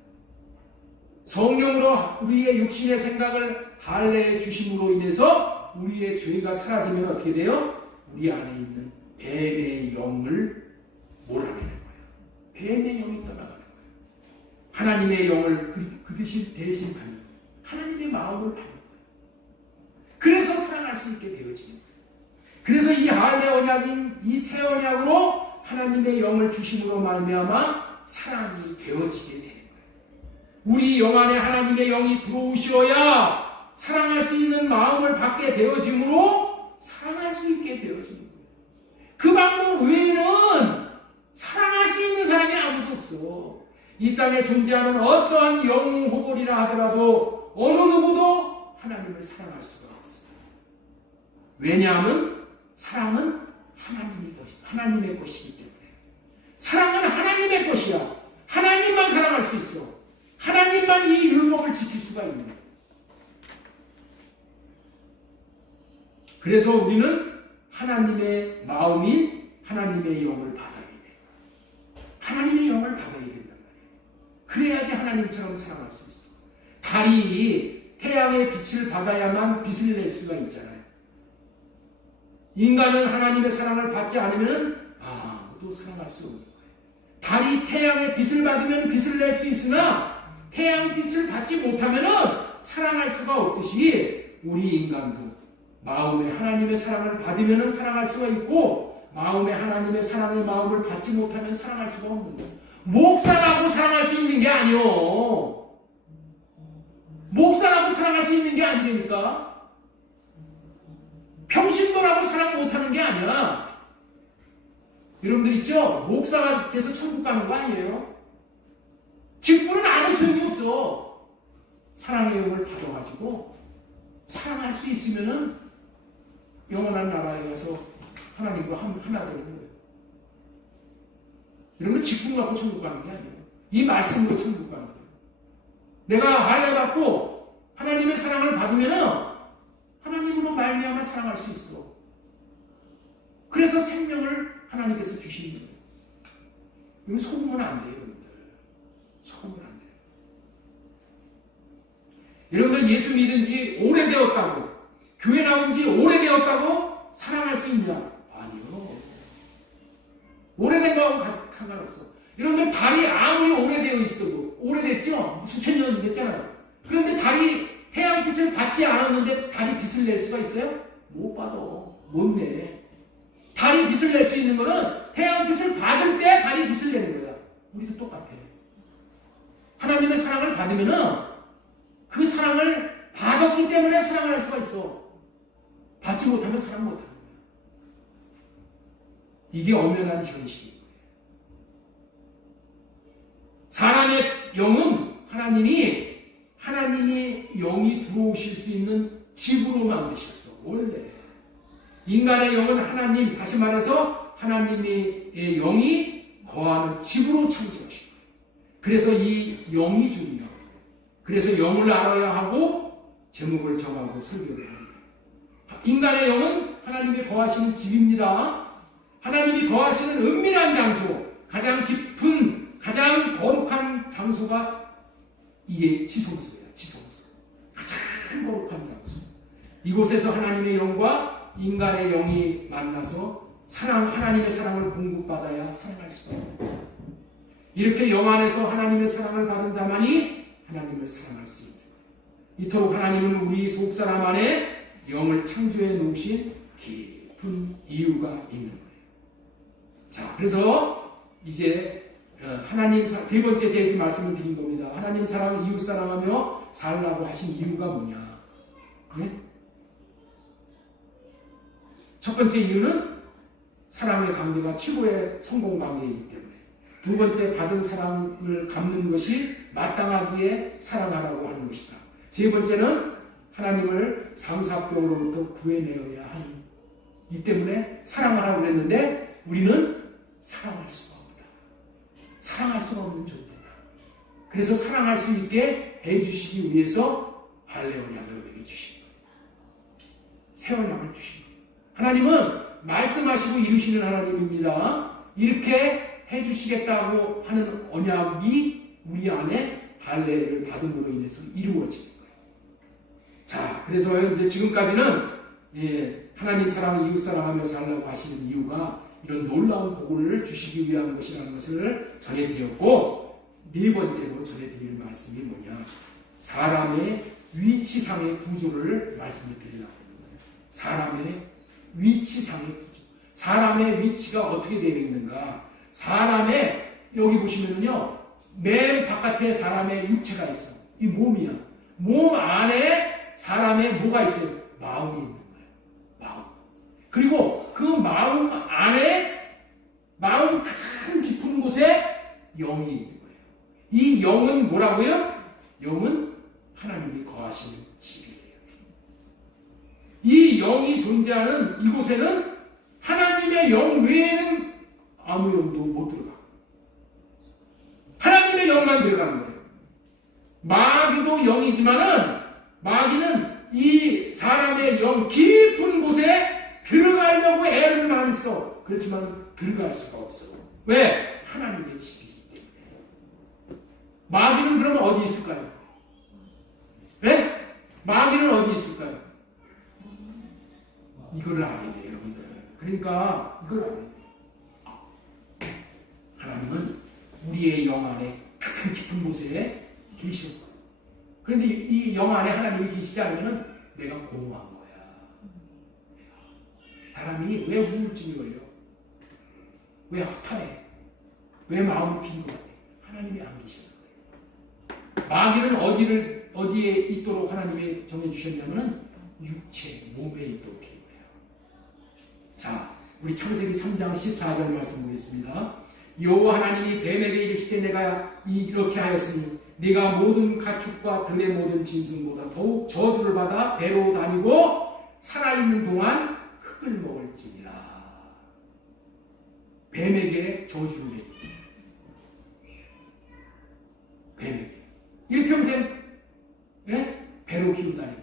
성령으로 우리의 육신의 생각을 할례해 주심으로 인해서 우리의 죄가 사라지면 어떻게 돼요? 우리 안에 있는 뱀의 영을 몰아내는 거예요. 뱀의 영이 떠나가는 거예요. 하나님의 영을 그 대신 받는 거예요. 하나님의 마음을 받는 거예요. 그래서 사랑할 수 있게 되어지는 거예요. 그래서 이 할례 언약인 이 새 언약으로 하나님의 영을 주심으로 말미암아 사랑이 되어지게 되는 거예요. 우리 영 안에 하나님의 영이 들어오셔야 사랑할 수 있는 마음을 받게 되어지므로 사랑할 수 있게 되어지는 거예요. 그 방법 외에는 사랑할 수 있는 사람이 아무도 없어. 이 땅에 존재하는 어떠한 영웅 호돌이라 하더라도 어느 누구도 하나님을 사랑할 수가 없어요. 왜냐하면 사랑은 하나님의 것이기 때문에. 사랑은 하나님의 것이야. 하나님만 사랑할 수 있어. 하나님만 이 율법을 지킬 수가 있는 거예요. 그래서 우리는 하나님의 마음인 하나님의 영을 받아야 돼요. 하나님의 영을 받아야 된단 말이에요. 그래야지 하나님처럼 사랑할 수 있어. 달이 태양의 빛을 받아야만 빛을 낼 수가 있잖아요. 인간은 하나님의 사랑을 받지 않으면 아무도 사랑할 수 없는 거예요. 달이 태양의 빛을 받으면 빛을 낼 수 있으나 태양빛을 받지 못하면 사랑할 수가 없듯이 우리 인간도 마음에 하나님의 사랑을 받으면 사랑할 수가 있고 마음에 하나님의 사랑의 마음을 받지 못하면 사랑할 수가 없는 거예요. 목사라고 사랑할 수 있는 게 아니요. 목사라고 사랑할 수 있는 게 아니니까. 평신도라고 사랑 못하는 게 아니야. 여러분들 있죠? 목사가 돼서 천국 가는 거 아니에요? 직분은 아무 소용이 없어. 사랑의 영을 받아가지고 사랑할 수 있으면은 영원한 나라에 가서 하나님과 하나 되는 거예요. 이런 건 직분 갖고 천국 가는 게 아니에요. 이 말씀으로 천국 가는 거예요. 내가 할례 받고 하나님의 사랑을 받으면은 하나님으로 말미암아 사랑할 수 있어. 그래서 생명을 하나님께서 주시는 거예요. 이거 속으면 안 돼요, 여러분들. 속으면 안 돼요. 여러분들 예수 믿은 지 오래되었다고, 교회 나온 지 오래되었다고 사랑할 수 있냐? 아니요. 오래된 거하고 상관없어. 여러분들 달이 아무리 오래되어 있어도, 오래됐죠? 수천 년 됐잖아요. 그런데 달이 태양빛을 받지 않았는데 달이 빛을 낼 수가 있어요? 못 받아. 못 내. 달이 빛을 낼 수 있는 거는 태양빛을 받을 때 달이 빛을 내는 거야. 우리도 똑같아. 하나님의 사랑을 받으면은 그 사랑을 받았기 때문에 사랑을 할 수가 있어. 받지 못하면 사랑 못하는 거야. 이게 엄연한 현실이에요. 사람의 영은 하나님이 영이 들어오실 수 있는 집으로 만드셨어. 원래. 인간의 영은 하나님, 다시 말해서 하나님의 영이 거하는 집으로 창조하신 거예요. 그래서 이 영이 중요해요. 그래서 영을 알아야 하고 제목을 정하고 설교를 하는 거예요. 인간의 영은 하나님이 거하시는 집입니다. 하나님이 거하시는 은밀한 장소, 가장 깊은, 가장 거룩한 장소가 이게 지성소예요. 지성소. 가장 거룩한 장소. 이곳에서 하나님의 영과 인간의 영이 만나서 하나님의 사랑을 공급받아야 사랑할 수가 있어요. 이렇게 영 안에서 하나님의 사랑을 받은 자만이 하나님을 사랑할 수 있어요. 이토록 하나님은 우리 속사람 안에 영을 창조해 놓으신 깊은 이유가 있는 거예요. 자, 그래서 이제 하나님 세 번째 대지 말씀을 드린 겁니다. 하나님 사랑, 이웃 사랑하며 살라고 하신 이유가 뭐냐? 네? 첫 번째 이유는 사랑의 관계가 최고의 성공 관계이기 때문에. 두 번째, 받은 사랑을 갚는 것이 마땅하기에 사랑하라고 하는 것이다. 세 번째는 하나님을 상사병으로부터 구해내어야 하는 이 때문에 사랑하라고 그랬는데 우리는 사랑할 수가 없다. 사랑할 수가 없는 존재다. 그래서 사랑할 수 있게 해주시기 위해서 할례언약을 우리에게 주신 거예요. 새 언약을 주신 거예요. 하나님은 말씀하시고 이루시는 하나님입니다. 이렇게 해주시겠다고 하는 언약이 우리 안에 할례를 받음으로 인해서 이루어지는 거예요. 자, 그래서 이제 지금까지는 하나님 사랑, 이웃 사랑하며 살라고 하시는 이유가 이런 놀라운 복을 주시기 위한 것이라는 것을 전해드렸고, 네 번째로 전해드릴 말씀이 뭐냐? 사람의 위치상의 구조를 말씀을 드리려고 합니다. 사람의 위치상의 구조. 사람의 위치가 어떻게 되어 있는가? 사람의, 여기 보시면요, 맨 바깥에 사람의 육체가 있어. 이 몸이야. 몸 안에 사람의 뭐가 있어요? 마음이 있는 거예요. 마음. 그리고 그 마음 안에, 마음 가장 깊은 곳에 영이 있는 거예요. 이 영은 뭐라고요? 영은 하나님이 거하시는 집이에요. 이 영이 존재하는 이곳에는 하나님의 영 외에는 아무 영도 못 들어가. 하나님의 영만 들어가는 거예요. 마귀도 영이지만은 마귀는 이 사람의 영 깊은 곳에 들어가려고 애를 많이 써. 그렇지만 들어갈 수가 없어. 왜? 하나님의 집이기 때문에. 마귀는 그러면 어디 있을까요? 왜? 마귀는 어디 있을까요? 이거를 알아야 돼요, 여러분들. 그러니까 이걸 알아야 돼요. 하나님은 우리의 영 안에 가장 깊은 곳에 계시는 거예요. 그런데 이 영 안에 하나님이 계시지 않으면 내가 공허한 거야. 사람이 왜 우울증이 걸려? 왜 허탈해? 왜 마음이 빈 것 같아? 하나님이 안 계셔서 그래요. 마귀는 어디에 있도록 하나님이 정해주셨냐면 육체, 몸에 있도록 해요. 자, 우리 창세기 3장 14절 말씀 보겠습니다. 여호와 하나님이 뱀에게 이르시되 내가 이렇게 하였으니 네가 모든 가축과 들의 모든 짐승보다 더욱 저주를 받아 배로 다니고 살아있는 동안 흙을 먹을지니라. 뱀에게 저주를 내리. 뱀에게 일평생 배로 키우다니고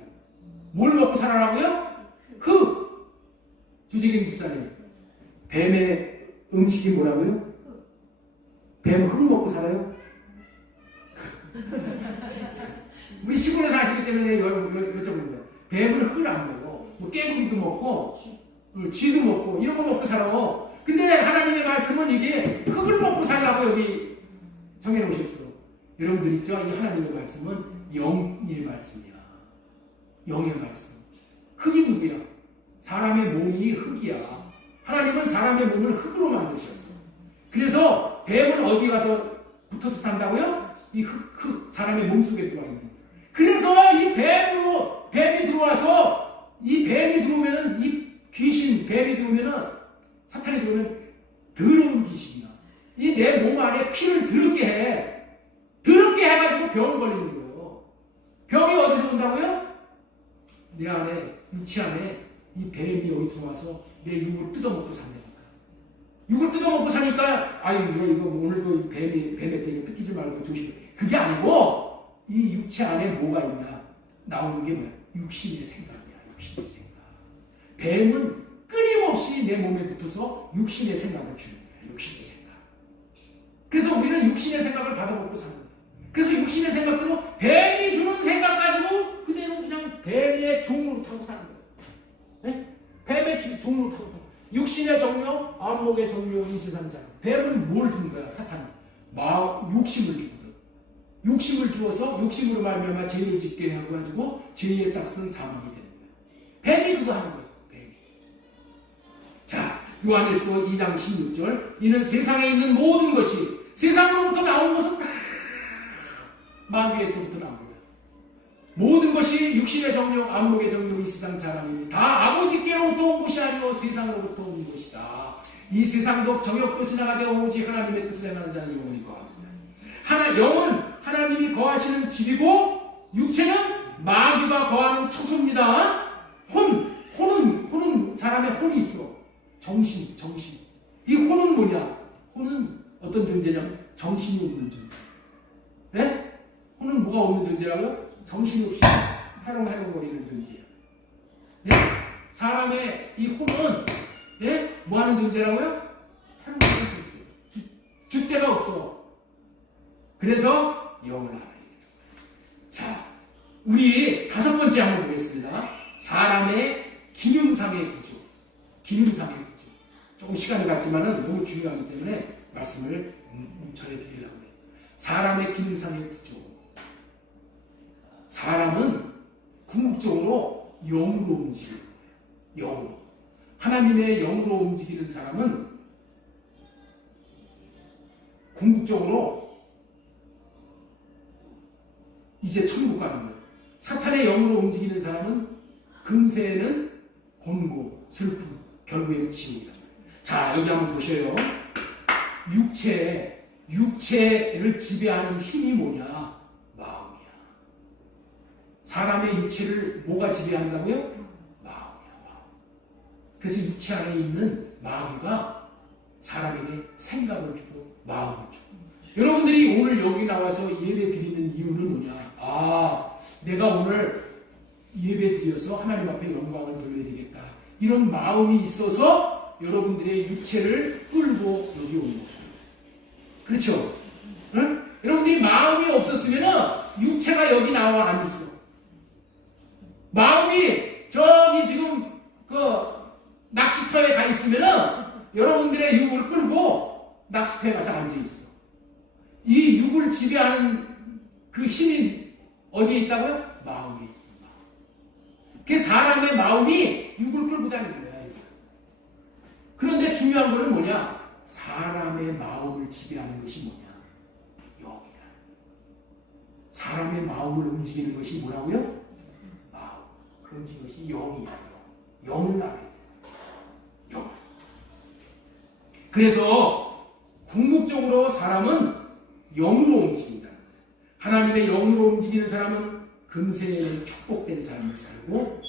뭘 먹고 살아라고요? 흙. 주지경 집사님, 뱀의 음식이 뭐라고요? 뱀 흙 먹고 살아요? 우리 시골에 사시기 때문에 여쭤봅니다. 뱀은 흙을 안 먹어. 뭐 깨구리도 먹고 쥐도 먹고 이런 거 먹고 살아. 근데 하나님의 말씀은 이게 흙을 먹고 살라고 여기 정해놓으셨어. 여러분들 있죠? 이 하나님의 말씀은 영의 말씀이야. 영의 말씀. 흙이 누구야? 사람의 몸이 흙이야. 하나님은 사람의 몸을 흙으로 만드셨어. 그래서 뱀은 어디 가서 붙어서 산다고요? 이 흙, 사람의 몸속에 들어와 있는. 그래서 이 뱀이 들어와서 이 뱀이 들어오면은 이 귀신, 뱀이 들어오면은 사탄이 들어오면 더러운 귀신이야. 이 내 몸 안에 피를 더럽게 해. 더럽게 해가지고 병을 걸리는 거예요. 병이 어디서 온다고요? 내 안에, 육체 안에 이 뱀이 여기 들어와서 내 육을 뜯어먹고 산다니까. 육을 뜯어먹고 사니까, 아유, 이거 오늘도 뱀의 때문에 뜯기지 말고 조심해. 그게 아니고, 이 육체 안에 뭐가 있냐? 나오는 게 뭐야? 육신의 생각이야, 육신의 생각. 뱀은 끊임없이 내 몸에 붙어서 육신의 생각을 주는 거야, 육신의 생각. 그래서 우리는 육신의 생각을 받아먹고 사는 거야. 그래서 육신의 생각대로 뱀이 주는 생각 가지고 그대로 그냥 뱀의 종으로 타고 사는 거예요. 네? 뱀의 종으로 타고 사는 거예요. 육신의 정욕, 안목의 정욕, 이 세상 자. 뱀은 뭘 준 거야, 사탄이? 욕심을 주거든. 욕심을 주어서 욕심으로 말미암아 죄를 짓게 해가지고 죄의 싹은 사망이 되는 거야. 뱀이 그거 하는 거야, 뱀이. 자, 요한일서 2장 16절. 이는 세상에 있는 모든 것이 세상으로부터 나온 것은 다 마귀에서부터 나온 거야. 모든 것이 육신의 정욕, 안목의 정욕, 이 세상 자랑이니 다 아버지께로부터 온 것이 아니오 세상으로부터 온 것이다. 이 세상도 정욕도 지나가되 오직 하나님의 뜻을 행하는 자는 영원히 거합니다. 영은 하나님이 거하시는 집이고 육체는 마귀가 거하는 초소입니다. 혼은 사람의 혼이 있어. 정신. 이 혼은 뭐냐? 혼은 어떤 존재냐면 정신이 없는 존재. 네? 혼은 뭐가 없는 존재라고요? 정신이 없이 해롱해롱거리는 존재야. 네? 사람의 이 혼은 뭐 하는 존재라고요? 해롱해롱 존재. 줏대가 없어. 그래서 영을 알아야 돼. 자, 우리 다섯 번째 한번 보겠습니다. 사람의 기능상의 구조. 조금 시간이 갔지만은 너무 중요하기 때문에 말씀을 전해드리려고 해요. 사람의 기능상의 구조. 사람은 궁극적으로 영으로 움직이는 거예요. 영으로. 하나님의 영으로 움직이는 사람은 궁극적으로 이제 천국 가는 거예요. 사탄의 영으로 움직이는 사람은 금세에는 곤고, 슬픔, 결국에는 지옥이다. 자, 여기 한번 보셔요. 육체를 지배하는 힘이 뭐냐? 마음이야. 사람의 육체를 뭐가 지배한다고요? 마음이야. 그래서 육체 안에 있는 마귀가 사람에게 생각을 주고 마음을 주고. 여러분들이 오늘 여기 나와서 예배 드리는 이유는 뭐냐? 내가 오늘 예배 드려서 하나님 앞에 영광을 돌려야 되겠다. 이런 마음이 있어서 여러분들의 육체를 끌고 여기 온 거예요. 그렇죠? 응? 여러분들이 마음이 없었으면 육체가 여기 나와 안 있어. 마음이 저기 지금 낚시터에 가 있으면 여러분들의 육을 끌고 낚시터에 가서 앉아 있어. 이 육을 지배하는 그 힘이 어디에 있다고요? 마음에 있어. 그 사람의 마음이 육을 끌고 다니는 거야. 그런데 중요한 거는 뭐냐? 사람의 마음을 지배하는 것이 뭐냐? 영이라. 사람의 마음을 움직이는 것이 뭐라고요? 마음. 움직이는 것이 영이야. 영을 알아야 돼. 영. 그래서 궁극적으로 사람은 영으로 움직인다. 하나님의 영으로 움직이는 사람은 금세에는 축복된 삶을 살고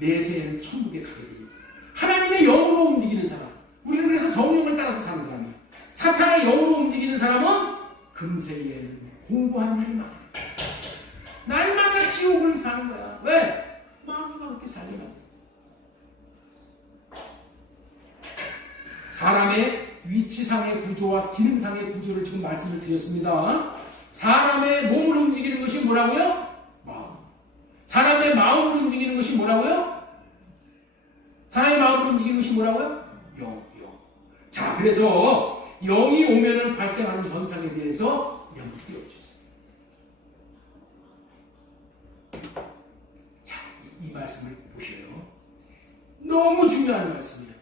내세에는 천국에 가게 되어 있어요. 하나님의 영으로 움직이는 사람. 우리는 그래서 성령을 따라서 사는 사람이에요. 사탄의 영으로 움직이는 사람은 금세에는 공고한 일이 많아요. 날마다 지옥을 사는 거야. 왜? 마음이가 그렇게 살려나. 사람의 위치상의 구조와 기능상의 구조를 지금 말씀을 드렸습니다. 사람의 몸을 움직이는 것이 뭐라고요? 마음. 사람의 마음을 움직이는 것이 뭐라고요? 사람의 마음을 움직이는 것이 뭐라고요? 영. 자, 그래서 영이 오면은 발생하는 현상에 대해서 영을 띄워주세요. 자, 이 말씀을 보셔요. 너무 중요한 말씀이에요.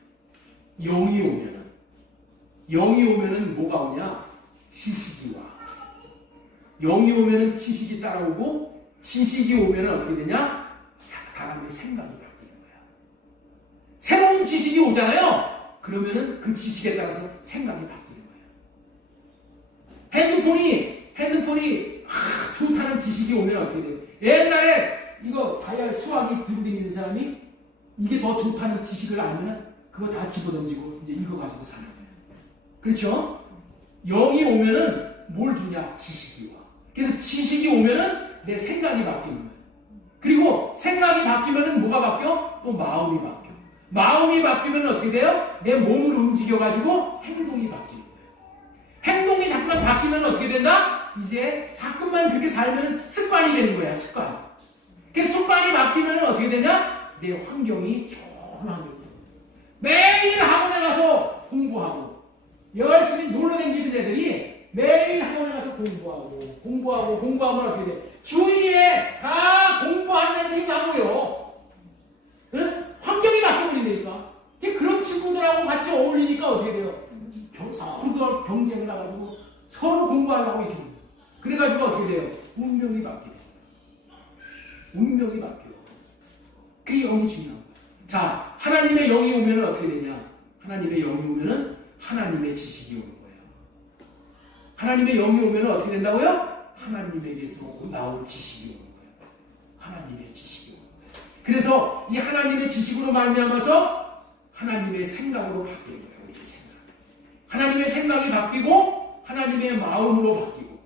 영이 오면은 뭐가 오냐? 지식이 와. 영이 오면은 지식이 따라오고, 지식이 오면은 어떻게 되냐? 사람의 생각이 바뀌는 거야. 새로운 지식이 오잖아요. 그러면은 그 지식에 따라서 생각이 바뀌는 거야. 핸드폰이 좋다는 지식이 오면 어떻게 돼요? 옛날에 이거 다이얼 수화기 들고 다니는 사람이 이게 더 좋다는 지식을 알면은 그거 다 집어던지고 이제 이거 가지고 사는 거예요. 그렇죠? 영이 오면은 뭘 주냐? 지식이 와. 그래서 지식이 오면은 내 생각이 바뀌는 거예요. 그리고 생각이 바뀌면은 뭐가 바뀌어? 또 마음이 바뀌어. 마음이 바뀌면 어떻게 돼요? 내 몸을 움직여가지고 행동이 바뀌는 거예요. 행동이 자꾸만 바뀌면 어떻게 된다? 이제 자꾸만 그렇게 살면 습관이 되는 거야, 습관. 그 습관이 바뀌면 어떻게 되냐? 내 환경이 좋은 환경이. 매일 학원에 가서 공부하고, 열심히 놀러 다니는 애들이 매일 학원에 가서 공부하면 어떻게 돼? 주위에 다 공부하는 애들이 다 모여. 응? 환경이 바뀌어버린다니까. 그런 친구들하고 같이 어울리니까 어떻게 돼요? 서로 경쟁을 해가지고 서로 공부하려고 이렇게 돼요. 그래가지고 어떻게 돼요? 운명이 바뀌어요. 운명이 바뀌어요. 그게 너무 중요한 거예요. 자, 하나님의 영이 오면 어떻게 되냐? 하나님의 영이 오면은 하나님의 지식이 오는 거예요. 하나님의 영이 오면 어떻게 된다고요? 하나님에게서 나올 지식이 오는 거예요. 하나님의 지식이 오는 거예요. 그래서 이 하나님의 지식으로 말미암아서 하나님의 생각으로 바뀌는 거예요. 우리의 생각. 하나님의 생각이 바뀌고 하나님의 마음으로 바뀌고.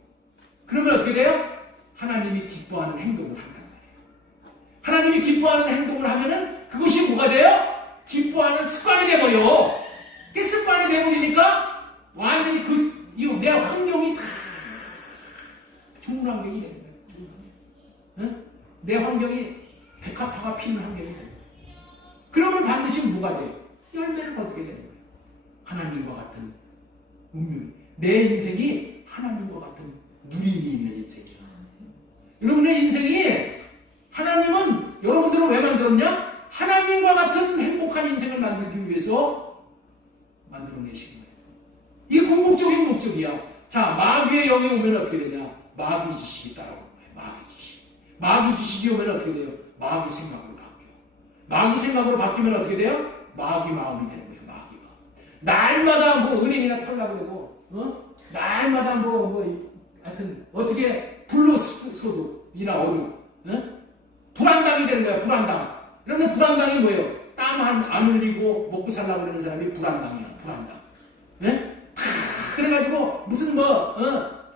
그러면 어떻게 돼요? 하나님이 기뻐하는 행동을 한단 말이에요. 하나님이 기뻐하는 행동을 하면은 그것이 뭐가 돼요? 기뻐하는 습관이 돼버려. 그 습관이 돼버리니까 완전히 내 환경이 다 좋은 환경이 되는 거예요. 응? 내 환경이 백합화가 피는 환경이 되는 거예요. 그러면 반드시 뭐가 돼요? 열매는 어떻게 되는 거예요? 하나님과 같은 운명. 내 인생이 하나님과 같은 누림이 있는 인생이에요. 여러분의 인생이 하나님은 여러분들을 왜 만들었냐? 하나님과 같은 행복한 인생을 만들기 위해서 만들어내신 거예요. 이게 궁극적인 목적이야. 자, 마귀의 영이 오면 어떻게 되냐? 마귀 지식이 따라오는 거예요. 마귀 지식. 마귀 지식이 오면 어떻게 돼요? 마귀 생각으로 바뀌어요. 마귀 생각으로 바뀌면 어떻게 돼요? 마귀 마음이 되는 거예요. 마귀가. 날마다 뭐 은행이나 털라고 그러고, 날마다 하여튼 어떻게 불로소도 이나 어루, 불안당이 되는 거야. 불안당. 그런데 불안당이 뭐예요? 땀 안 흘리고 먹고 살라고 그러는 사람이 불안당이야. 불안당. 그래가지고 무슨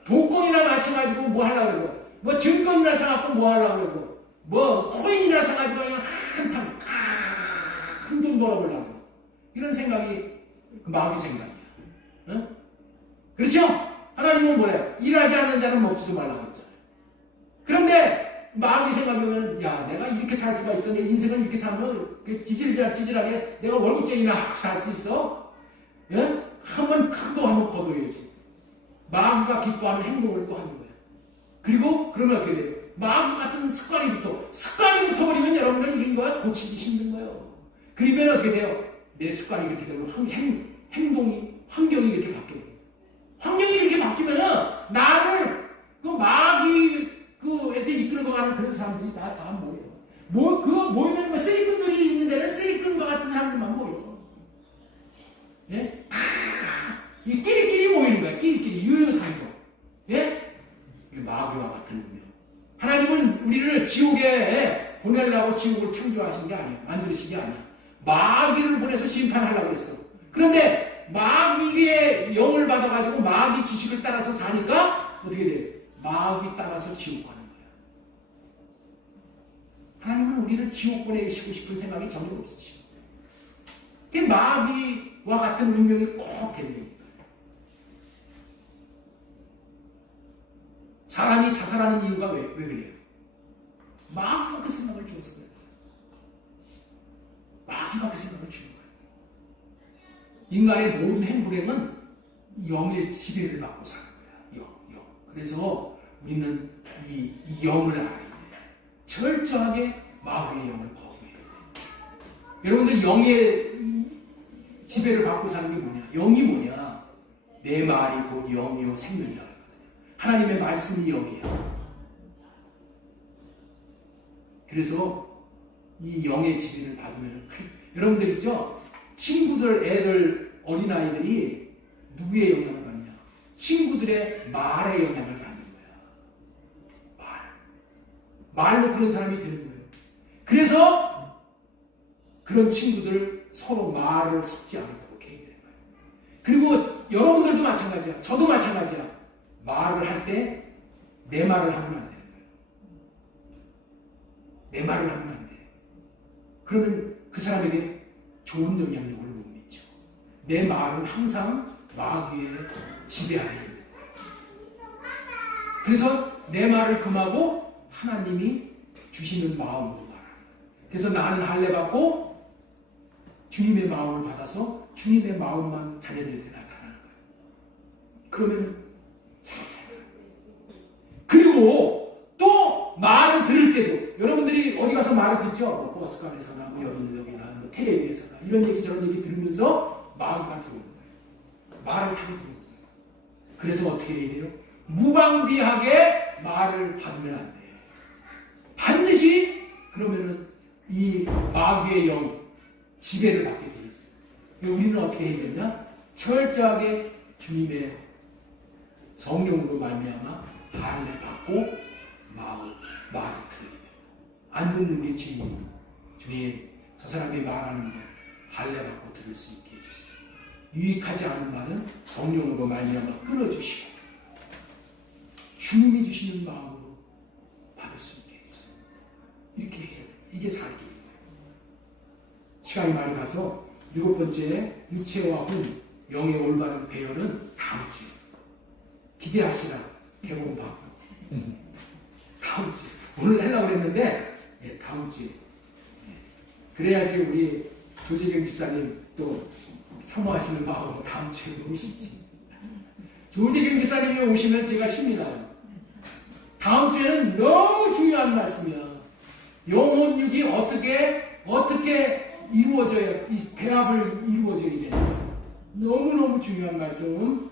복권이나 맞춰가지고 뭐 하려고 그러고, 뭐 증권이나 사갖고 뭐 하려고 그러고, 뭐 코인이나 사가지고 그냥 큰 돈 벌어보려고. 이런 생각이 마귀 생각이야. 그렇죠? 하나님은 뭐래요? 일하지 않는 자는 먹지도 말라고 했잖아요. 그런데 마귀 생각이면, 야, 내가 이렇게 살 수가 있어? 내 인생을 이렇게 살면 지질하게 내가 월급쟁이나 살 수 있어? 예? 한번 큰 거 한번 거둬야지. 마귀가 기뻐하는 행동을 또 하는 거예요. 그리고 그러면 어떻게 돼요? 마귀 같은 습관이 붙어버리면 여러분들 이거 고치기 힘든 거예요. 그러면 어떻게 돼요? 내 습관이 그렇게 되면 행동이 환경이 이렇게 바뀌어요. 환경이 이렇게 바뀌면은 나를 그 마귀 그한테 이끌고 가는 그런 사람들이 다 모여요. 그거 모이면 뭐 쓰리꾼들이 있는 데는 쓰리꾼과 같은 사람들만 모여. 예? 이 끼리끼리 모이는 거야. 끼리끼리 유유상종. 예? 이게 마귀와 같은 능력. 하나님은 우리를 지옥에 보내려고 지옥을 창조하신 게 아니야. 만드신 게 아니야. 마귀를 보내서 심판하려고 했어. 그런데 마귀의 영을 받아가지고 마귀 지식을 따라서 사니까 어떻게 돼? 마귀 따라서 지옥 가는 거야. 하나님은 우리를 지옥 보내시고 싶은 생각이 전혀 없으시고. 그게 마귀와 같은 운명이 꼭 되는 거니까. 사람이 자살하는 이유가 왜 그래요? 마귀가 그 생각을 주어서 그래요. 마귀가 그 생각을 주는 거예요. 인간의 모든 행불행은 영의 지배를 받고 사는 거야. 영. 그래서 우리는 이 영을 알아야 돼. 철저하게 마귀의 영을 거부해야 돼. 여러분들 영의 지배를 받고 사는 게 뭐냐? 영이 뭐냐? 내 말이 곧 영이요 생명이라고 하거든요. 하나님의 말씀이 영이야. 그래서 이 영의 지배를 받으면 여러분들 있죠? 친구들, 애들, 어린아이들이 누구의 영향을 받냐? 친구들의 말의 영향을 받는 거야. 말로 그런 사람이 되는 거예요. 그래서 그런 친구들 서로 말을 섞지 않도록 해야 되는 거예요. 그리고 여러분들도 마찬가지야. 저도 마찬가지야. 말을 할 때 내 말을 하면 안 되는 거예요. 내 말을 하면 안 돼. 그러면 그 사람에게 좋은 영향력을 못 미쳐. 내 말은 항상 마귀의 지배 아래 있는 거예요. 그래서 내 말을 금하고 하나님이 주시는 마음으로 말하는 거예요. 그래서 나는 할례 받고 주님의 마음을 받아서 주님의 마음만 자녀들에게 나타나는 거예요. 그러면 잘. 그리고 또 말을 들을 때도 여러분들이 어디 가서 말을 듣죠? 뭐 버스간에서나 뭐 여기나 뭐 텔레비에서나 이런 얘기 저런 얘기 들으면서 마귀가 들어오는 거예요. 말을 타고 들어오는 거예요. 그래서 어떻게 해야 돼요? 무방비하게 말을 받으면 안 돼요. 반드시 그러면은 이 마귀의 영 지배를 받게 되어 있어요. 우리는 어떻게 해야 되냐? 철저하게 주님의 성령으로 말미암아 할례 받고 말을 들어야 돼요. 안 듣는 게 죄입니다. 주님, 저 사람이 말하는 거 할례 받고 들을 수 있게 해주세요. 유익하지 않은 말은 성령으로 말미암아 끊어주시고 주님이 주시는 마음으로 받을 수 있게 해주세요. 이렇게 해야 돼요. 이게 살기입니다. 시간이 많이 가서 7번째 육체와 혼 영의 올바른 배열은 다음 주에 기대하시라. 개봉 받고 다음 주에 오늘 하려고 그랬는데 다음 주에 그래야지 우리 조재경 집사님 또 사모하시는 마음으로 다음 주에 오시지. 조재경 집사님이 오시면 제가 힘이 나요. 다음 주에는 너무 중요한 말씀이야. 영혼육이 어떻게 이루어져야 이 배합을 이루어져야 되는가. 너무너무 중요한 말씀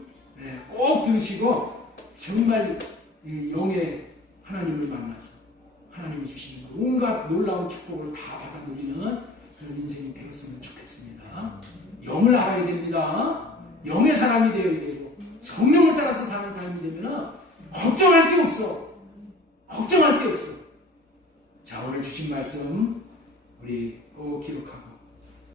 꼭 들으시고 정말 이 영의 하나님을 만나서 하나님이 주시는 온갖 놀라운 축복을 다 받아 누리는 그런 인생이 되었으면 좋겠습니다. 영을 알아야 됩니다. 영의 사람이 되어야 되고 성령을 따라서 사는 사람이 되면 걱정할 게 없어. 걱정할 게 없어. 자, 오늘 주신 말씀 우리 꼭 기록하고